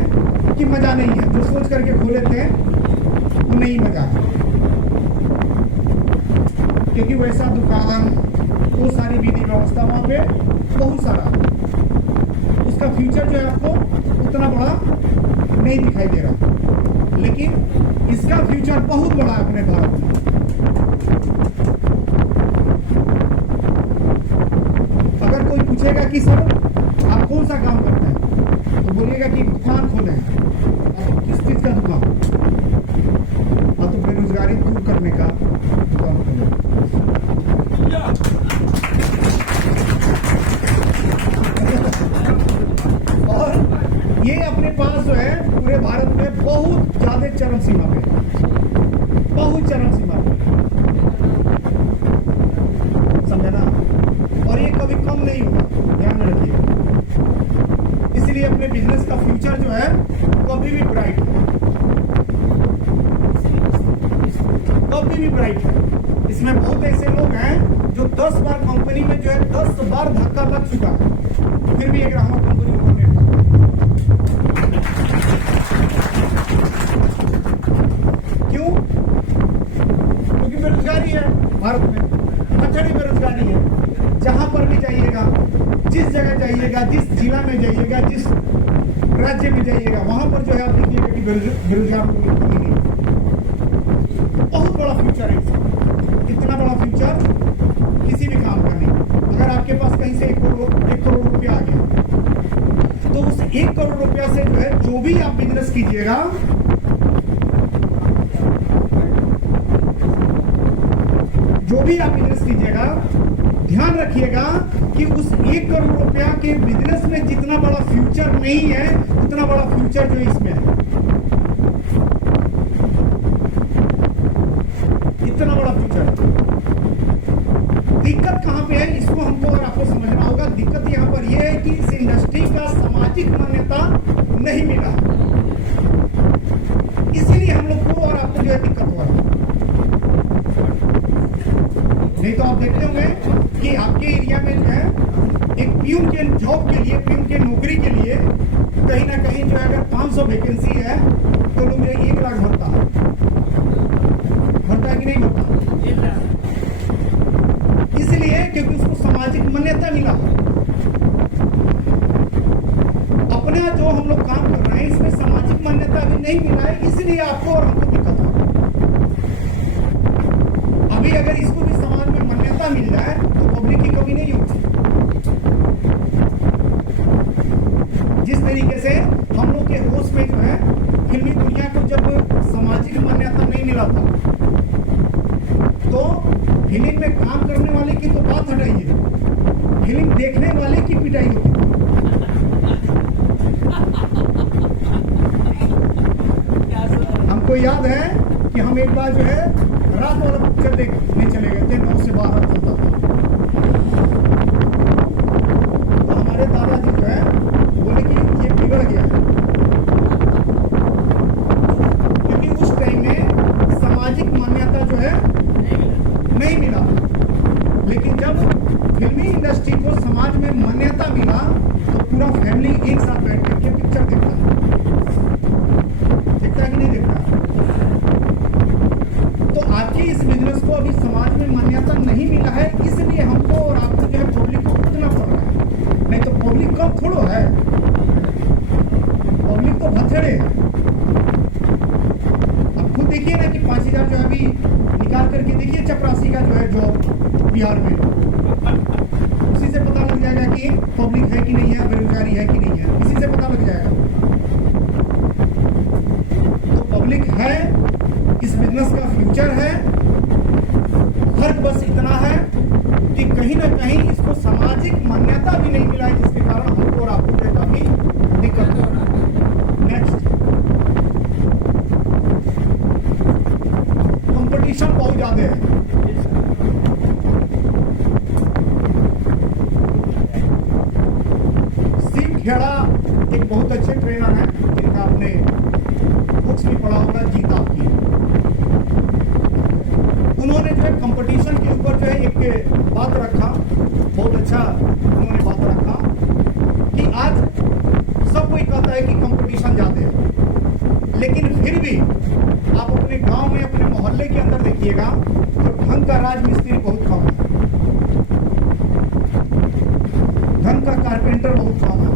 कि मजा नहीं है, जो सोच करके खोले थे वो नहीं मजा है, क्योंकि वैसा दुकान, वो सारी विधि व्यवस्था वहां पे बहुत सारा, उसका फ्यूचर जो है आपको उतना बड़ा नहीं दिखाई दे रहा, लेकिन इसका फ्यूचर बहुत बड़ा है अपने भारत में। अगर कोई पूछेगा कि सर आप कौन सा काम करते हैं, तो बोलिएगा कि दुकान खोले हैं। आप किस चीज का दुकान? आप तो बेरोजगारी दूर करने का दुकान खोले। और ये अपने पास जो है पूरे भारत में बहुत ज्यादा चरम सीमा पे, बहुत चरम सीमा पे, समझे ना? और ये कभी कम नहीं होगा, ध्यान में रखिए। इसलिए अपने बिजनेस का फ्यूचर जो है कभी भी ब्राइट है, कभी भी ब्राइट है। इसमें बहुत ऐसे लोग हैं जो 10 बार कंपनी में जो है 10 बार धक्का लग चुका है, फिर भी एक रामा कंपनी को नहीं। क्यों? क्योंकि बेरोजगारी है भारत में, कचड़ी बेरोजगारी है। जहां पर भी जाइएगा, जिस जगह जाइएगा, जिस जिला में जाइएगा, जिस राज्य में जाइएगा, वहां पर जो है आप देखिएगा कि बेरोजगार लोगों की कमी नहीं। बहुत बड़ा फ्यूचर है इसका, इतना बड़ा फ्यूचर किसी भी काम का नहीं। अगर आपके पास कहीं से 1 करोड़ रुपया आ गया, तो उस 1 करोड़ रुपया से जो है जो भी आप बिजनेस कीजिएगा, जो भी आप बिजनेस कीजिएगा, ध्यान रखिएगा कि उस 1 करोड़ रुपया के बिजनेस में जितना बड़ा फ्यूचर नहीं है, उतना बड़ा फ्यूचर जो इसमें है, इतना बड़ा फ्यूचर। दिक्कत कहां पे है, इसको हमको और आपको समझना होगा। दिक्कत यहां पर यह है कि इस इंडस्ट्री का सामाजिक मान्यता नहीं मिला, इसीलिए हम लोग को और आपको जो है दिक्कत हो रहा है। नहीं तो आप देखते होंगे कि आपके एरिया में जो है एक प्यून के जॉब के लिए, प्यून के नौकरी के लिए कहीं ना जो है अगर 500 वैकेंसी है तो लोग जो है 1 लाख भरता है कि नहीं भरता? इसलिए क्योंकि उसको सामाजिक मान्यता मिला है। अपना जो हम लोग काम कर रहे हैं इसमें सामाजिक मान्यता अभी नहीं मिला है, इसलिए आपको और हमको दिक्कत है। अभी अगर इसको भी समाज में मान्यता मिल जाए तो पब्लिक की कमी नहीं होती। जिस तरीके से हम लोग के होश में जो है फिल्मी दुनिया को जब सामाजिक मान्यता नहीं मिला था तो फिल्म में काम करने वाले की तो बात हटाइए, फिल्म देखने वाले की पिटाई होती थी। हमको याद है कि हम एक बार जो है रात वाला पिक्चर देखने चले गए थे, 9 से 12 चलता था। तो हमारे दादाजी जो है बोले कि ये बिगड़ गया है, क्योंकि उस टाइम में सामाजिक मान्यता जो है नहीं मिला। लेकिन जब फिल्मी इंडस्ट्री को समाज में मान्यता मिला तो पूरा फैमिली एक साथ बैठ करके पिक्चर देखता है कि नहीं देखता? तो आपके इस बिजनेस को अभी समाज में मान्यता नहीं मिला है, इसलिए हमको और आपको जो है पब्लिक को उतना पड़ रहा है। नहीं तो पब्लिक कम थोड़ो है, पब्लिक तो भथेड़े है। अब खुद देखिए ना कि 5000 जो है अभी निकाल करके देखिए चपरासी का जो है जॉब बिहार में, उसी से पता लग जाएगा कि पब्लिक है कि नहीं है, बेरोजगारी है कि नहीं है, इसी से पता लग जाएगा। तो पब्लिक है, इस बिजनेस का फ्यूचर है। फर्क बस इतना है कि कहीं ना कहीं इसको सामाजिक मान्यता भी नहीं मिला है, जिसके कारण हमको और आपको जो काफी दिक्कत हो रहा है। नेक्स्ट, कंपटीशन बहुत ज्यादा है। खेड़ा एक बहुत अच्छे ट्रेनर हैं जिनका आपने बुक्स भी पढ़ा होगा, जीत आपकी। उन्होंने जो है कंपटीशन के ऊपर जो है एक बात रखा, बहुत अच्छा उन्होंने बात रखा कि आज सब कोई कहता है कि कंपटीशन ज्यादा है, लेकिन फिर भी आप अपने गांव में अपने मोहल्ले के अंदर देखिएगा तो ढंग का राजमिस्त्री बहुत कम है, ढंग का कारपेंटर बहुत कम है,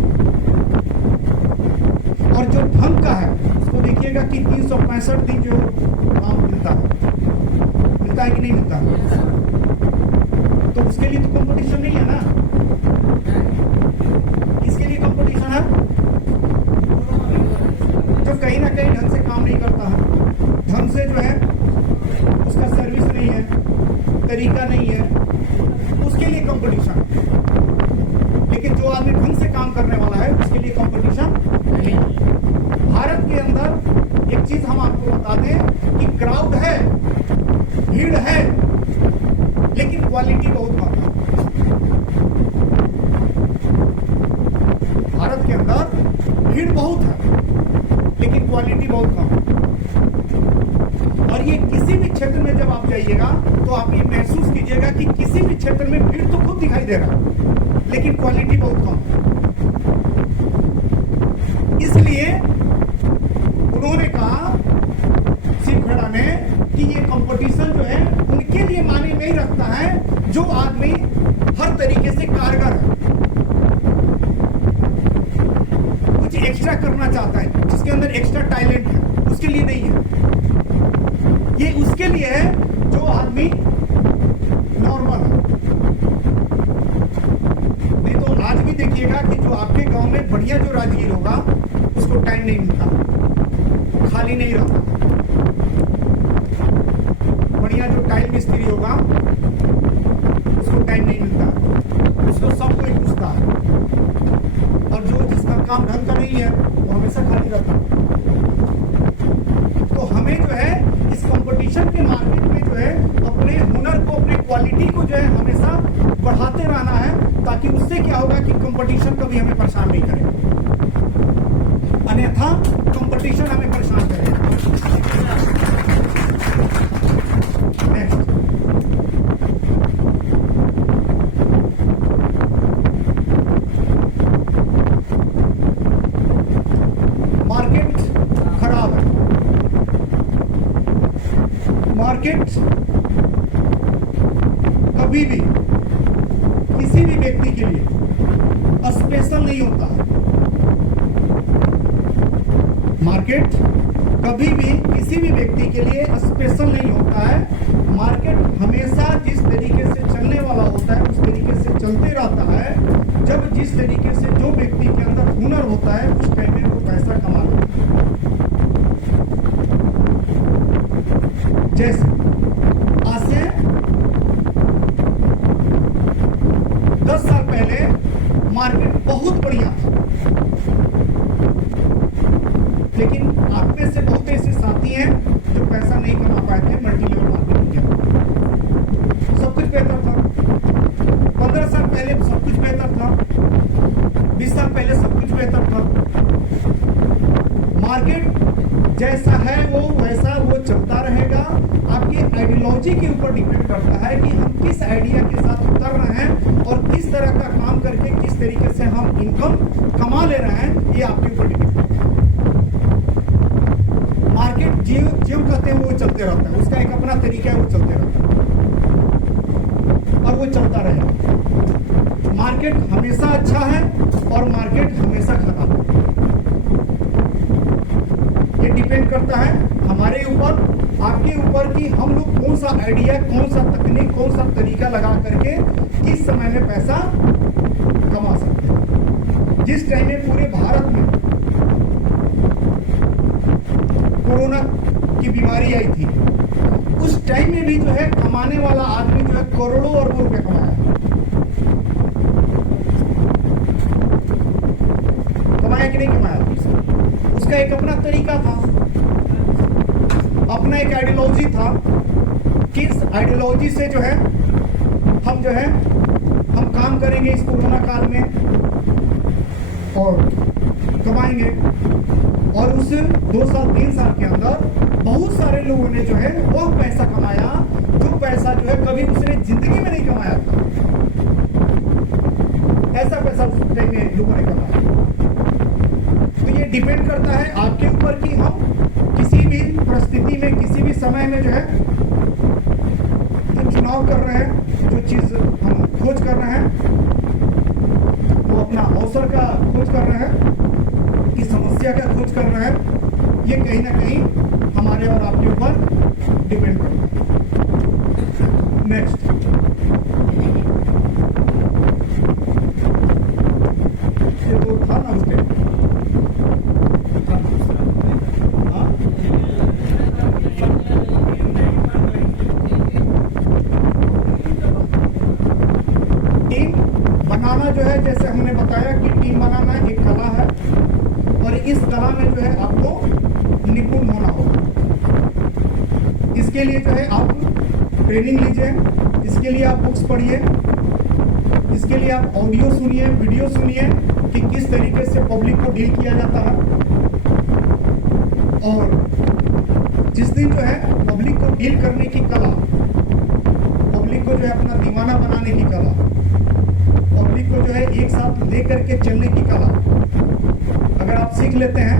और जो ढंग का है उसको देखिएगा कि 365 दिन जो काम मिलता है कि नहीं मिलता है? तो उसके लिए तो कंपटीशन नहीं है ना, इसके लिए कंपटीशन है जो कहीं ना कहीं ढंग से काम नहीं करता है, ढंग से जो है उसका सर्विस नहीं है, तरीका नहीं है, उसके लिए कंपटीशन। लेकिन जो आदमी ढंग से काम करने वाला है उसके लिए कंपटीशन नहीं है। भारत के अंदर एक चीज हम आपको बता दें कि क्राउड है, भीड़ है, लेकिन क्वालिटी बहुत कम है। भारत के अंदर भीड़ बहुत है लेकिन क्वालिटी बहुत कम है। और ये किसी भी क्षेत्र में जब आप जाइएगा तो आप ये महसूस कीजिएगा कि किसी भी क्षेत्र में भीड़ तो खूब दिखाई दे रहा है लेकिन क्वालिटी बहुत कम है। इसलिए उन्होंने कहा सिंह खेड़ा ने कि ये कंपटीशन जो है उनके लिए मायने नहीं रखता है जो आदमी हर तरीके से कारगर है, कुछ एक्स्ट्रा करना चाहता है, जिसके अंदर एक्स्ट्रा टैलेंट है, उसके लिए नहीं है। ये उसके लिए है जो आदमी नॉर्मल है। नहीं तो आज भी देखिएगा कि जो आपके गांव में बढ़िया जो राजगीर होगा उसको टाइम नहीं मिलता, खाली नहीं रहता। बढ़िया जो टाइम मिस्त्री होगा उसको टाइम नहीं मिलता, उसको सब कोई पूछता है, और जो जिसका काम ढंग का नहीं है वो हमेशा खाली रहता है। तो हमें जो है इस कंपटीशन के मार्केट में जो है अपने हुनर को, अपने क्वालिटी को जो है हमेशा बढ़ाते रहना है, ताकि उससे क्या होगा कि कंपटीशन कभी हमें परेशान नहीं करेगा, अन्यथा कंपटीशन हमें परेशान करेगा। मार्केट कभी भी किसी भी व्यक्ति के लिए स्पेशल नहीं होता। मार्केट कभी भी किसी भी व्यक्ति के लिए स्पेशल नहीं होता है। मार्केट हमेशा जिस तरीके से चलने वाला होता है उस तरीके से चलते रहता है। जब जिस तरीके से जो व्यक्ति के अंदर हुनर होता है उस टाइम में वो पैसा कमा लेता है। जैसे आज से 10 साल पहले मार्केट बहुत बढ़िया था, लेकिन आप में से बहुत ऐसे साथी हैं जो पैसा नहीं कमा पाए थे मल्टी लेवल मार्केटिंग के अंदर। सब कुछ बेहतर था। 15 साल पहले सब कुछ बेहतर था। 20 साल पहले सब कुछ बेहतर था। मार्केट जैसा है वो वैसा वो चलता रहेगा। आपकी आइडियोलॉजी के ऊपर डिपेंड करता है कि हम किस आइडिया के साथ उतर रहे हैं और किस तरह का काम करके किस तरीके से हम इनकम कमा ले रहे हैं, ये आपके ऊपर डिपेंड करता है। मार्केट जो कहते हैं वो चलते रहता है, उसका एक अपना तरीका है, वो चलते रहता है और वो चलता रहेगा। मार्केट हमेशा अच्छा है और मार्केट हमेशा खराब है। ये डिपेंड करता है हमारे ऊपर, आपके ऊपर कि हम लोग कौन सा आइडिया, कौन सा तकनीक, कौन सा तरीका लगा करके किस समय में पैसा कमा सकते हैं। जिस टाइम में पूरे भारत में कोरोना की बीमारी आई थी उस टाइम में भी जो है कमाने वाला आदमी जो है करोड़ों अरबों रुपए कमाया। कमाया कि नहीं कमाया? उसका एक अपना तरीका था, अपना एक आइडियोलॉजी था। किस आइडियोलॉजी से जो है हम काम करेंगे इस कोरोना काल में और कमाएंगे। और उस 2 साल 3 साल के अंदर बहुत सारे लोगों ने जो है वह पैसा कमाया जो पैसा जो है कभी उसने जिंदगी में नहीं कमाया था। ऐसा पैसा उस टाइम में लोगों ने कमाया। तो ये डिपेंड करता है आपके ऊपर कि हम किसी भी परिस्थिति में, किसी भी समय में जो है जो चुनाव कर रहे हैं, जो चीज हम खोज कर रहे हैं, वो अपना अवसर का खोज कर रहे हैं, की समस्या का खोज कर रहे हैं। ये कहीं ना कहीं हमारे और आपके ऊपर डिपेंड करता है। नेक्स्ट, ये तो था ना उसके टीम बनाना जो है, जैसे हमने बताया कि टीम बनाना एक कला है और इस कला में जो है आपको निपुण होना होगा। इसके लिए जो है आप ट्रेनिंग लीजिए, इसके लिए आप बुक्स पढ़िए, इसके लिए आप ऑडियो सुनिए, वीडियो सुनिए कि किस तरीके से पब्लिक को डील किया जाता है। और जिस दिन जो है पब्लिक को डील करने की कला, पब्लिक को जो है अपना दीवाना बनाने की कला, पब्लिक को जो है एक साथ लेकर के चलने की कला अगर आप सीख लेते हैं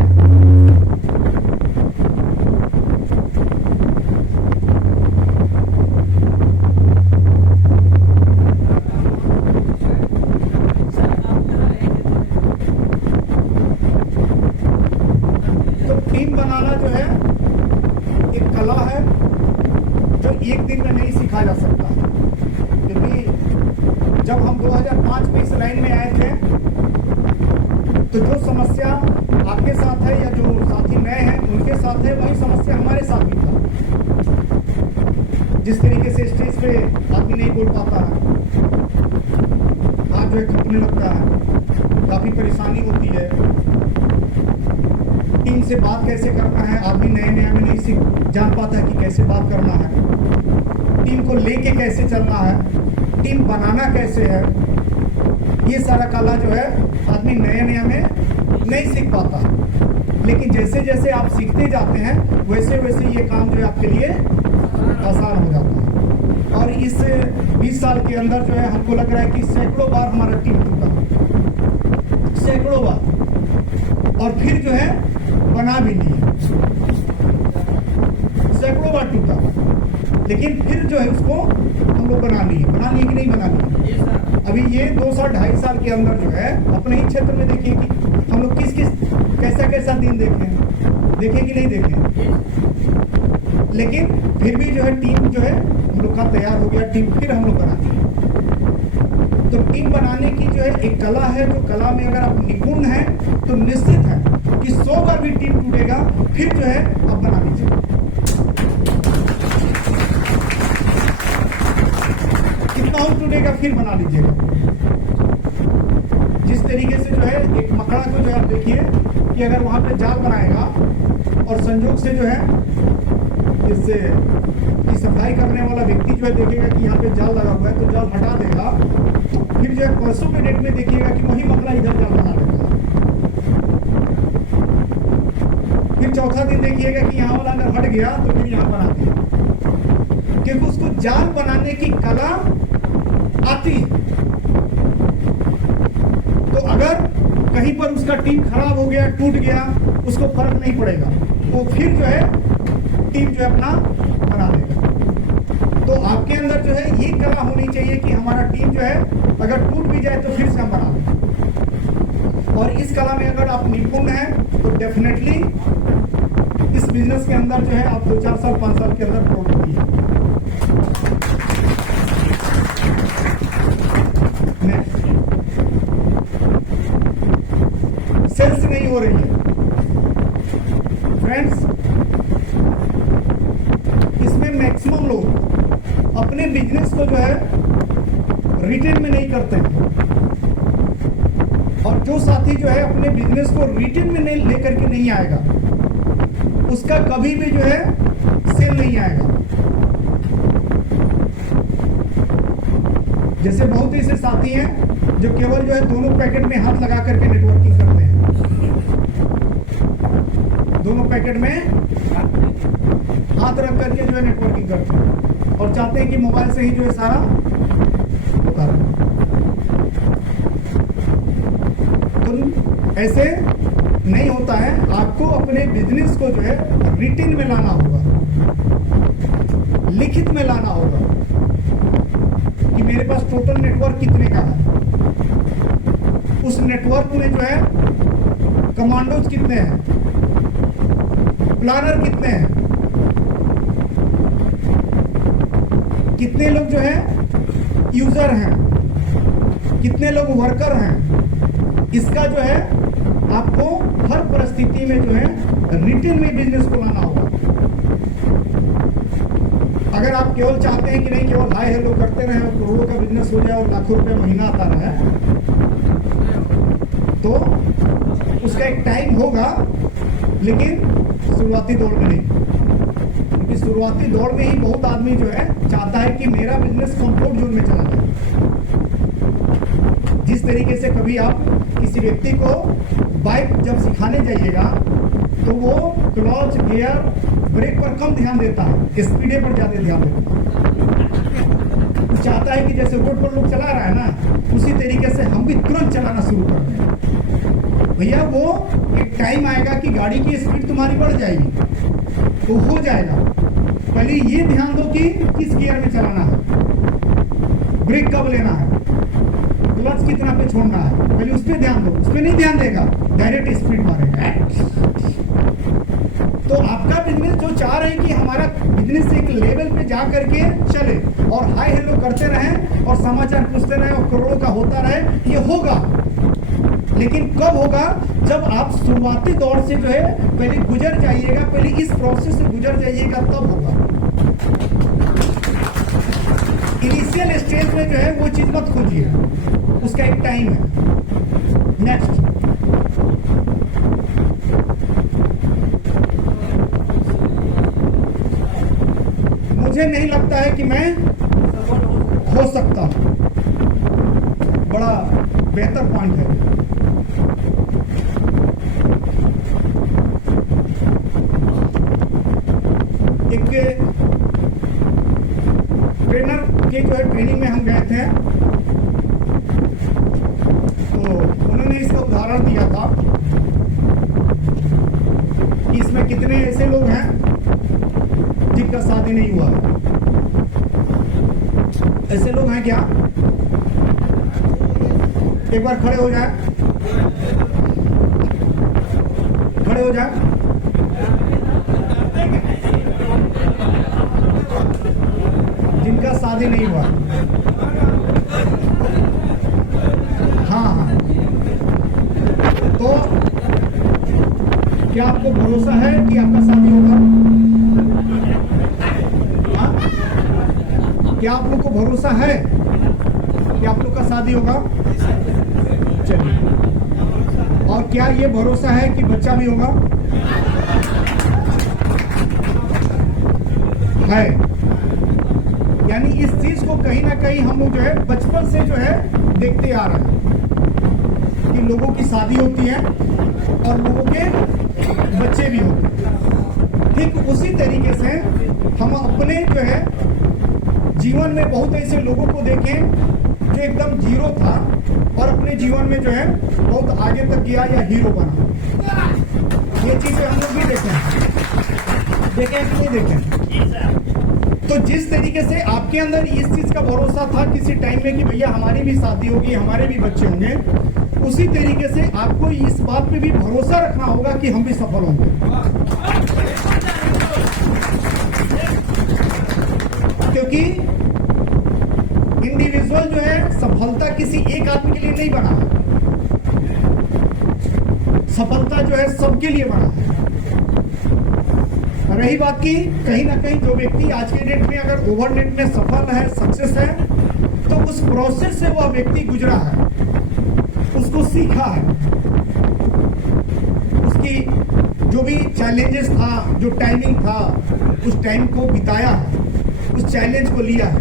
तो टीम बनाना जो है एक कला है जो एक दिन में नहीं सीखा जा सकता। क्योंकि जब हम 2005 में इस लाइन में आए थे तो जो समस्या आपके साथ है या जो साथी नए हैं उनके साथ है, वही समस्या हमारे साथ भी था। जिस तरीके से स्टेज पे आदमी नहीं बोल पाता है, हाथ जो है खपने लगता है, काफी परेशानी होती है। टीम से बात कैसे करना है, आदमी नए नए में नहीं सीख जान पाता है कि कैसे बात करना है, टीम को लेके कैसे चलना है, टीम बनाना कैसे है। ये सारा कला जो है आदमी नए नए में नहीं सीख पाता। लेकिन जैसे जैसे आप सीखते जाते हैं वैसे वैसे ये काम जो है आपके लिए आसान हो जाता है। और इस 20 साल के अंदर जो है हमको लग रहा है कि सैकड़ों बार हमारा टीम टूटा, सैकड़ों बार, और फिर जो है बना भी लिए, सैकड़ों बार टूटा। लेकिन फिर जो है उसको हम लोग बना लिए कि नहीं बना लिए। अभी ये 2 साल 2.5 साल के अंदर जो है अपने ही क्षेत्र में देखिए कि हम लोग किस कैसा दिन देखे कि नहीं देखे। लेकिन फिर भी जो है टीम जो है हम लोग का तैयार हो गया, टीम फिर हम लोग बनाते हैं। तो टीम बनाने की जो है एक कला है, जो कला में अगर आप निपुण हैं तो निश्चित है कि 100 बार भी टीम टूटेगा फिर जो है आप बना लीजिए। कितना और टूटेगा फिर बना लीजिएगा। जिस तरीके से जो है एक मकड़ा को जो है आप देखिए कि अगर वहां पे जाल बनाएगा और संयोग से जो है इससे की सफाई करने वाला व्यक्ति जो है देखेगा कि यहाँ पे जाल लगा हुआ है तो जाल हटा देगा, तो फिर जो है परसों के डेट में देखिएगा कि वही मकड़ा इधर जाल बना देगा। फिर चौथा दिन देखिएगा कि यहाँ वाला अगर हट गया तो फिर यहाँ बना दिया, क्योंकि उसको जाल बनाने की कला आती है। तो अगर कहीं पर उसका टीम खराब हो गया, टूट गया, उसको फर्क नहीं पड़ेगा, वो फिर जो है टीम जो है अपना बना देगा। तो आपके अंदर जो है ये कला होनी चाहिए कि हमारा टीम जो है अगर टूट भी जाए तो फिर से हम बना दें। और इस कला में अगर आप निपुण हैं तो डेफिनेटली इस बिजनेस के अंदर जो है आप 2-4 साल 5 साल के अंदर ग्रोथ होती है। सेल्स नहीं हो रही है फ्रेंड्स। इसमें मैक्सिमम लोग अपने बिजनेस को जो है रिटेल में नहीं करते हैं, और जो साथी जो है अपने बिजनेस को रिटेल में नहीं लेकर के नहीं आएगा उसका कभी भी जो है सेल नहीं आएगा। जैसे बहुत ही से साथी हैं जो केवल जो है दोनों पैकेट में हाथ लगा करके नेटवर्किंग करते हैं, दोनों पैकेट में हाथ रख करके जो है नेटवर्किंग करते हैं और चाहते हैं कि मोबाइल से ही जो है सारा होता रहे। तो ऐसे नहीं होता है, आपको अपने बिजनेस को जो है रिटेल में लाना होगा, लिखित में लाना होगा कि मेरे पास टोटल नेटवर्क कितने का है, उस नेटवर्क में जो है कमांडोज कितने हैं, प्लानर कितने हैं, कितने लोग जो है यूजर हैं, कितने लोग वर्कर हैं। इसका जो है आपको हर परिस्थिति में जो है रिटेल में बिजनेस को लाना होगा। अगर आप केवल चाहते हैं कि नहीं केवल हाय हेलो करते रहे और करोड़ों का बिजनेस हो जाए और लाखों रुपए महीना आता रहे, तो उसका एक टाइम होगा, लेकिन शुरुआती दौर में नहीं। क्योंकि शुरुआती दौर में ही बहुत आदमी जो है चाहता है कि मेरा बिजनेस कंफर्ट जोन में चला जाए। जिस तरीके से कभी आप किसी व्यक्ति को बाइक जब सिखाने जाइएगा तो वो क्लच गियर ब्रेक पर कम ध्यान देता है, स्पीडे पर ज्यादा ध्यान देता है। वो चाहता है कि जैसे रोड पर लोग चला रहा है ना, उसी तरीके से हम भी तुरंत चलाना शुरू कर दें। भैया वो एक टाइम आएगा कि गाड़ी की स्पीड तुम्हारी बढ़ जाएगी, तो हो जाएगा। पहले ये ध्यान दो कि किस गियर में चलाना है, ब्रेक कब लेना है, क्लच कितना पे छोड़ना है, पहले उस पर ध्यान दो। उस पर नहीं ध्यान देगा, डायरेक्ट स्पीड मारेगा। तो आपका बिजनेस जो चाह रहे हैं कि हमारा बिजनेस एक लेवल पे जा करके चले और हाय हेलो करते रहें और समाचार पूछते रहें और करोड़ों का होता रहे, ये होगा। लेकिन कब होगा? जब आप शुरुआती दौर से जो है पहले गुजर जाइएगा, पहले इस प्रोसेस से गुजर जाइएगा, तब होगा। इनिशियल स्टेज में जो है वो चीज मत खोजिए, उसका एक टाइम है। नेक्स्ट, मुझे नहीं लगता है कि मैं हो सकता हूं। बड़ा बेहतर पॉइंट है। एक ट्रेनर के जो है ट्रेनिंग में हम गए थे, तो उन्होंने इसका उदाहरण दिया था कि इसमें कितने ऐसे लोग हैं जिनका शादी नहीं हुआ है। ऐसे लोग हैं क्या? एक बार खड़े हो जाए, खड़े हो जाए। जिनका शादी नहीं हुआ। हाँ हाँ, तो क्या आपको भरोसा है कि आपका शादी होगा? हाँ? क्या आप लोग को भरोसा है कि आप लोग का शादी होगा? चलिए, और क्या ये भरोसा है कि बच्चा भी होगा? है। यानी इस चीज को कहीं ना कहीं हम लोग जो है बचपन से जो है देखते आ रहे हैं कि लोगों की शादी होती है और लोगों के बच्चे भी होते हैं। ठीक उसी तरीके से हम अपने जो है जीवन में बहुत ऐसे लोगों को देखें जो एकदम जीरो था और अपने जीवन में जो है बहुत आगे तक गया या हीरो बना। ये चीजें हम लोग भी देखे हैं, देखें कि नहीं देखें? तो जिस तरीके से आपके अंदर इस चीज का भरोसा था किसी टाइम में कि भैया हमारी भी शादी होगी, हमारे भी बच्चे होंगे, उसी तरीके से आपको इस बात पे भी भरोसा रखना होगा कि हम भी सफल होंगे। क्योंकि इंडिविजुअल जो है सफलता किसी एक आदमी के लिए नहीं बना है, सफलता जो है सबके लिए बना है। रही बात की कहीं ना कहीं जो व्यक्ति आज के डेट में अगर ओवरनेट में सफल है, सक्सेस है, तो उस प्रोसेस से वह व्यक्ति गुजरा है, उसको सीखा है, उसकी जो भी चैलेंजेस था, जो टाइमिंग था, उस टाइम को बिताया है, उस चैलेंज को लिया है।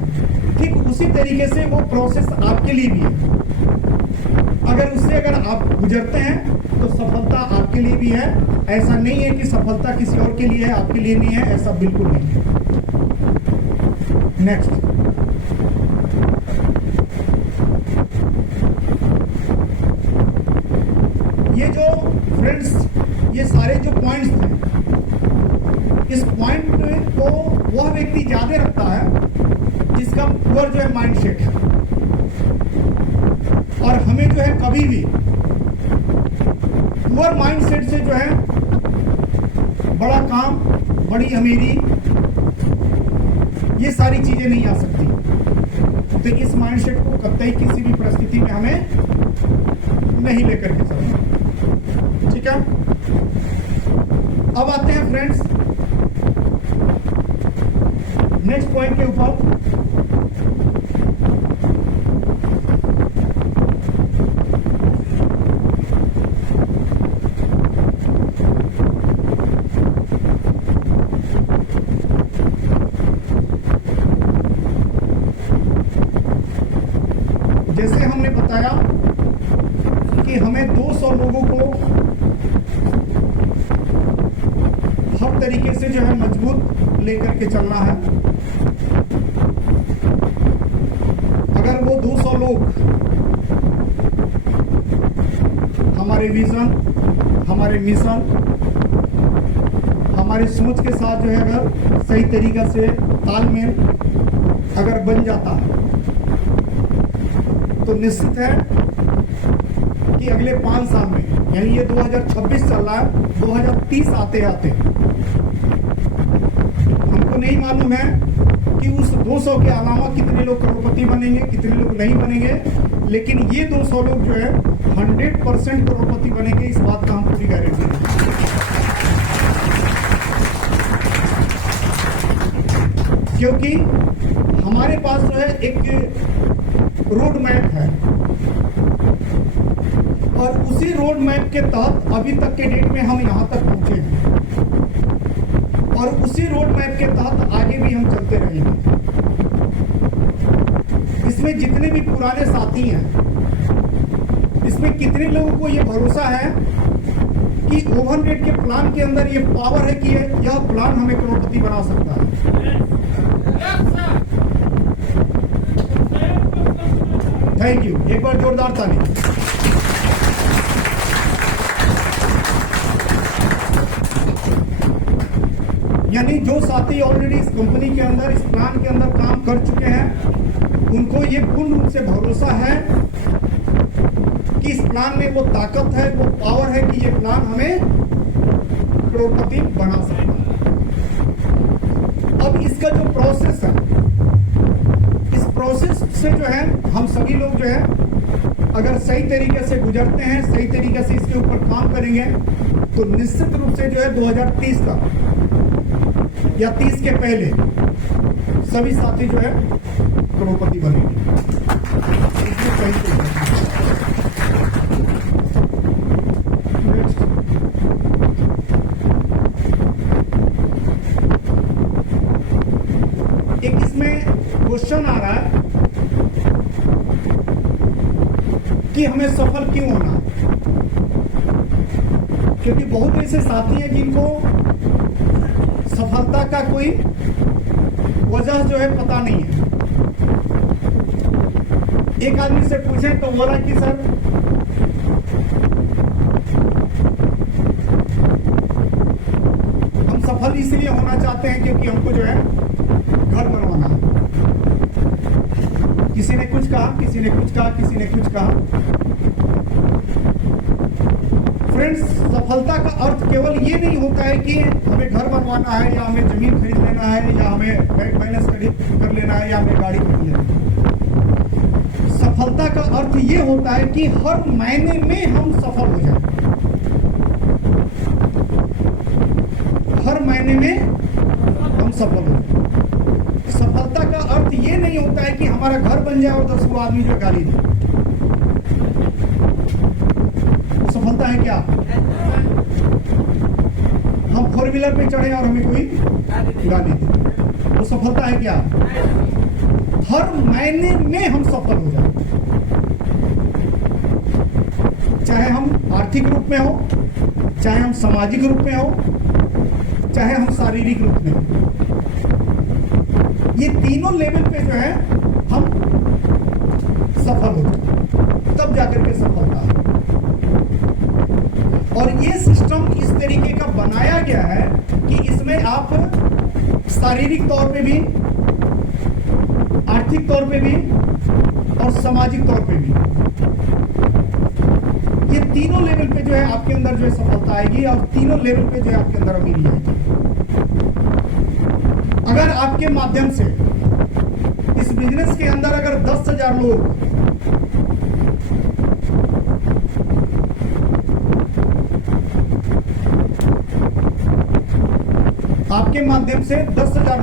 ठीक उसी तरीके से वो प्रोसेस आपके लिए भी है। अगर उससे अगर आप गुजरते हैं तो सफलता आपके लिए भी है। ऐसा नहीं है कि सफलता किसी और के लिए है, आपके लिए नहीं है, ऐसा बिल्कुल नहीं है। नेक्स्ट, ये जो फ्रेंड्स, ये सारे जो पॉइंट्स थे, इस पॉइंट को वह व्यक्ति ज्यादा रखता है जिसका पुअर जो है माइंडसेट है। और हमें जो है कभी भी पुअर माइंडसेट से जो है बड़ा काम, बड़ी अमीरी, ये सारी चीजें नहीं आ सकती। तो इस माइंडसेट को कतई किसी भी परिस्थिति में हमें नहीं लेकर के चलना। ठीक है, अब आते हैं फ्रेंड्स नेक्स्ट पॉइंट के ऊपर। जैसे हमने बताया कि हमें 200 लोगों को हर तरीके से जो है मजबूत लेकर के चलना है। अगर वो 200 लोग हमारे विजन, हमारे मिशन, हमारी सोच के साथ जो है अगर सही तरीका से तालमेल अगर बन जाता है तो निश्चित है कि अगले 5 साल में, यानी ये 2026 चल रहा है, 2030 आते आते हमको नहीं मालूम है कि उस 200 के अलावा कितने लोग करोड़पति बनेंगे, कितने लोग नहीं बनेंगे, लेकिन ये 200 लोग जो है 100% करोड़पति बनेंगे, इस बात का हम पूरी गारंटी दें। क्योंकि हमारे पास जो है एक रोड मैप है और उसी रोड मैप के तहत अभी तक के डेट में हम यहां तक पहुंचे हैं और उसी रोड मैप के तहत आगे भी हम चलते रहेंगे। इसमें जितने भी पुराने साथी हैं, इसमें कितने लोगों को ये भरोसा है कि ओवरनेट के प्लान के अंदर ये पावर है कि यह प्लान हमें करोड़पति बना सकता है। थैंक यू, एक बार जोरदार ताली। यानी जो साथी ऑलरेडी इस कंपनी के अंदर, इस प्लान के अंदर काम कर चुके हैं, उनको ये पूर्ण रूप से भरोसा है कि इस प्लान में वो ताकत है, वो पावर है कि ये प्लान हमें करोड़पति बना सकता है। अब इसका जो प्रोसेस है, इस प्रोसेस से जो है हम सभी लोग जो है अगर सही तरीके से गुजरते हैं, सही तरीके से इसके ऊपर काम करेंगे तो निश्चित रूप से जो है 2030 तक या 30 के पहले सभी साथी जो है करोड़पति बनेंगे। इसमें सही नेक्स्ट एक इसमें क्वेश्चन आ रहा है कि हमें सफल क्यों होना है, क्योंकि बहुत ऐसे साथी हैं जिनको सफलता का कोई वजह जो है पता नहीं है। एक आदमी से पूछे तो बोला कि सर हम सफल इसलिए होना चाहते हैं क्योंकि हमको जो है घर बनवाना है। किसी ने कुछ कहा, किसी ने कुछ कहा, किसी ने कुछ कहा। फ्रेंड्स, सफलता का अर्थ केवल ये नहीं होता है कि हमें घर बनवाना है या हमें जमीन खरीद लेना है या हमें बैंक बैलेंस कर लेना है या हमें गाड़ी खरीद लेना है। सफलता का अर्थ ये होता है कि हर महीने में हम सफल हो जाए, हर महीने में हम सफल हो जाए। सफलता का अर्थ ये नहीं होता है कि हमारा घर बन जाए और 10 आदमी जो गाली दे। सफलता है क्या? हम 4 व्हीलर पे चढ़े और हमें कोई गाली दे, वो सफलता है क्या? हर महीने में हम सफल हो जाए, चाहे हम आर्थिक रूप में हो, चाहे हम सामाजिक रूप में हो, चाहे हम शारीरिक रूप में हो। ये तीनों लेवल पे जो है हम सफल हो जाए, तब जाकर के सफलता है। और ये सिस्टम इस तरीके का बनाया गया है कि इसमें आप शारीरिक तौर पे भी, आर्थिक तौर पे भी और सामाजिक तौर पे भी, ये तीनों लेवल पे जो है आपके अंदर जो है सफलता आएगी और तीनों लेवल पे जो है आपके अंदर अमीरी आएगी। अगर आपके माध्यम से इस बिजनेस के अंदर अगर 10,000 लोग आपके माध्यम से 10,000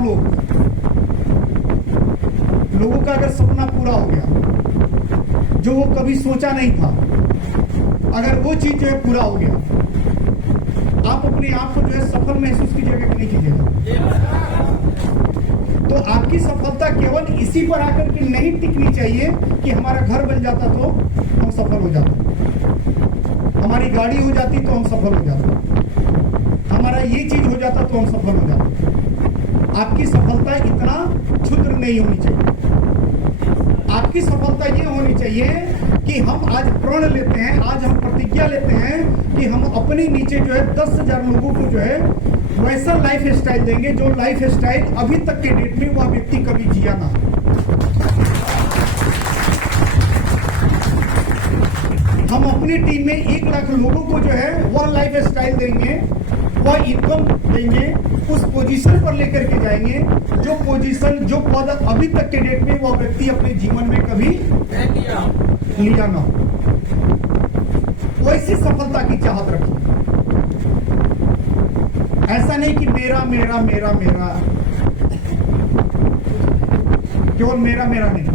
लोगों का अगर सपना पूरा हो गया, जो वो कभी सोचा नहीं था, अगर वो चीज जो है पूरा हो गया, आप अपने आप को जो है सफल महसूस कीजिएगा कि नहीं कीजिएगा? तो आपकी सफलता केवल इसी पर आकर के नहीं टिकनी चाहिए कि हमारा घर बन जाता तो हम सफल हो जाते, हमारी गाड़ी हो जाती तो हम सफल हो जाते, हमारा ये चीज हो जाता तो हम सफल हो जाते। आपकी सफलता इतना क्षुद्र नहीं होनी चाहिए। आपकी सफलता ये होनी चाहिए कि हम आज प्रण लेते हैं, आज हम प्रतिज्ञा लेते हैं कि हम अपने नीचे जो है 10,000 लोगों को जो है वैसा लाइफ स्टाइल देंगे जो लाइफ स्टाइल अभी तक के डेट में वह व्यक्ति कभी जिया ना। हम अपनी टीम में 1 लाख लोगों को जो है वह लाइफ स्टाइल देंगे, वह इनकम देंगे, उस पोजीशन पर लेकर के जाएंगे जो पोजीशन, जो पद अभी तक के डेट में वह व्यक्ति अपने जीवन में कभी लिया ना हो। वैसी सफलता की चाहत रखिए। ऐसा नहीं कि मेरा मेरा मेरा मेरा, केवल मेरा मेरा नहीं,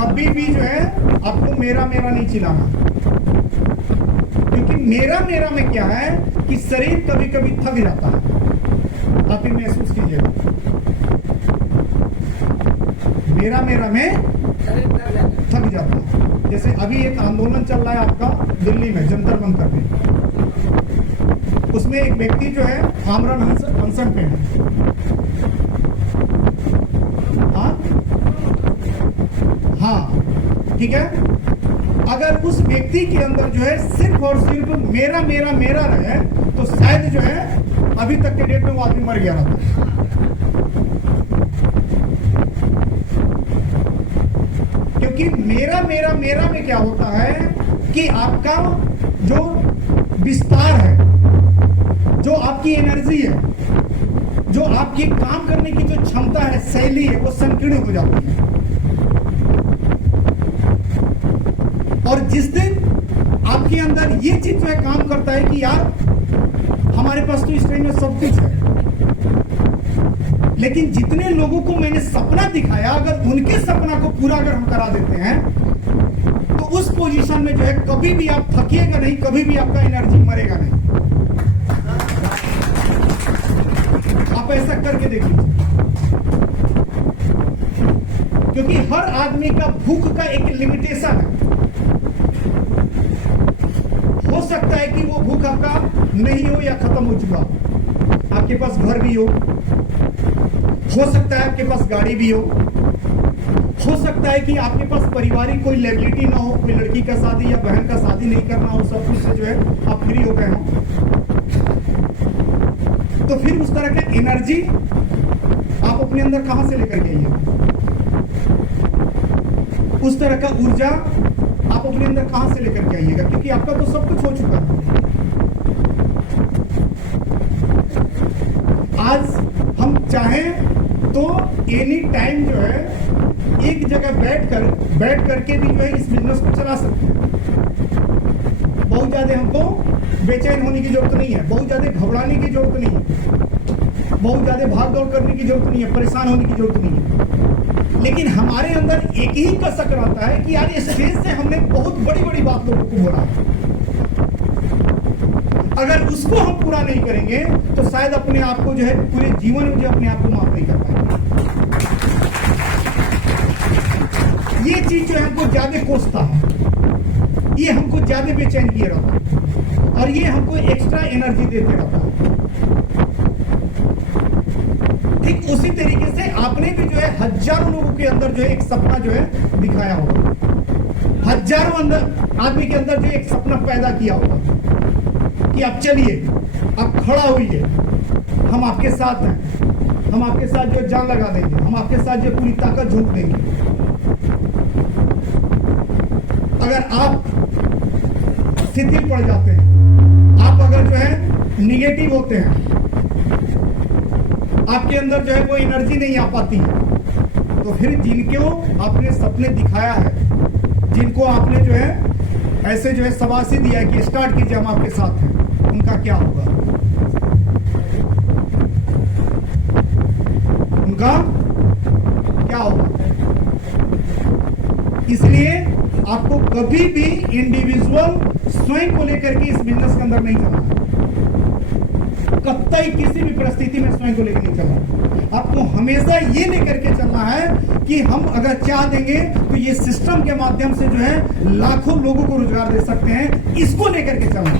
कभी भी जो है आपको मेरा मेरा नहीं चिल्लाना, क्योंकि मेरा मेरा में क्या है कि शरीर कभी कभी थक जाता है। आप ही महसूस कीजिएगा, मेरा मेरा में थक जाता है। जैसे अभी एक आंदोलन चल रहा है आपका दिल्ली में, जंतर मंतर में, उसमें एक व्यक्ति जो है आमरण अनशन पे है। हाँ, ठीक है। अगर उस व्यक्ति के अंदर जो है सिर्फ और सिर्फ मेरा मेरा मेरा रहे तो शायद जो है अभी तक के डेट में वो आदमी मर गया रहता। क्योंकि मेरा मेरा मेरा में क्या होता है कि आपका जो विस्तार है, जो आपकी एनर्जी है, जो आपकी काम करने की जो क्षमता है, शैली है, वो संकीर्ण हो जाती है। और जिस दिन आपके अंदर ये चीज जो है काम करता है कि यार हमारे पास तो इस टाइम में सब कुछ है, लेकिन जितने लोगों को मैंने सपना दिखाया, अगर उनके सपना को पूरा अगर हम करा देते हैं तो उस पोजीशन में जो है कभी भी आप थकिएगा नहीं, कभी भी आपका एनर्जी मरेगा नहीं। आप ऐसा करके देखिए, क्योंकि हर आदमी का भूख का एक लिमिटेशन है। हो सकता है कि वो भूख आपका नहीं हो या खत्म हो चुका, आपके पास घर भी हो सकता है आपके पास गाड़ी भी हो सकता है कि आपके पास पारिवारिक कोई लेबिलिटी ना हो, कोई लड़की का शादी या बहन का शादी नहीं करना हो, सब कुछ से जो है आप फ्री हो गए हो। तो फिर उस तरह का एनर्जी आप अपने अंदर कहां से लेकर के आइए? उस तरह का ऊर्जा आप अपने अंदर कहां से लेकर के आइएगा? क्योंकि आपका तो सब कुछ हो चुका है। आज हम चाहें तो एनी टाइम जो है एक जगह बैठ करके भी जो है इस बिजनेस को चला सकते हैं। बहुत ज्यादा हमको बेचैन होने की जरूरत नहीं है, बहुत ज्यादा घबराने की जरूरत नहीं है, बहुत ज्यादा भाग दौड़ करने की जरूरत नहीं है, परेशान होने की जरूरत नहीं है। लेकिन हमारे अंदर एक ही कसक रहता है कि यार इस स्टेज से हमने बहुत बड़ी बड़ी बात लोगों को बोला है, अगर उसको हम पूरा नहीं करेंगे तो शायद अपने आप को जो है पूरे जीवन में जो अपने आप को माफ नहीं कर पाएंगे। ये चीज जो है हमको ज्यादा कोसता है, ये हमको ज्यादा बेचैन किए रहता है और ये हमको एक्स्ट्रा एनर्जी देते रहता है। ठीक उसी तरीके से आपने भी जो है हजारों लोगों के अंदर जो है एक सपना जो है दिखाया होगा, हजारों आदमी के अंदर जो एक सपना पैदा किया होगा कि आप चलिए, आप खड़ा होइए, हम आपके साथ हैं, हम आपके साथ जो जान लगा देंगे, हम आपके साथ जो पूरी ताकत झोंक देंगे। अगर आप शिथिल पड़ जाते हैं, आप अगर जो है निगेटिव होते हैं, आपके अंदर जो है वो एनर्जी नहीं आ पाती है, तो फिर जिनको आपने सपने दिखाया है, जिनको आपने जो है ऐसे जो है शाबाशी दिया है कि स्टार्ट कीजिए, हम आपके साथ हैं, उनका क्या होगा? उनका क्या होगा? इसलिए आपको कभी भी इंडिविजुअल स्वयं को लेकर के इस बिजनेस के अंदर नहीं चलना है, कतई किसी भी परिस्थिति में स्वयं को लेकर नहीं चलना है। आपको हमेशा ये लेकर के चलना है कि हम अगर चाह देंगे तो ये सिस्टम के माध्यम से जो है लाखों लोगों को रोजगार दे सकते हैं, इसको लेकर के चलना है।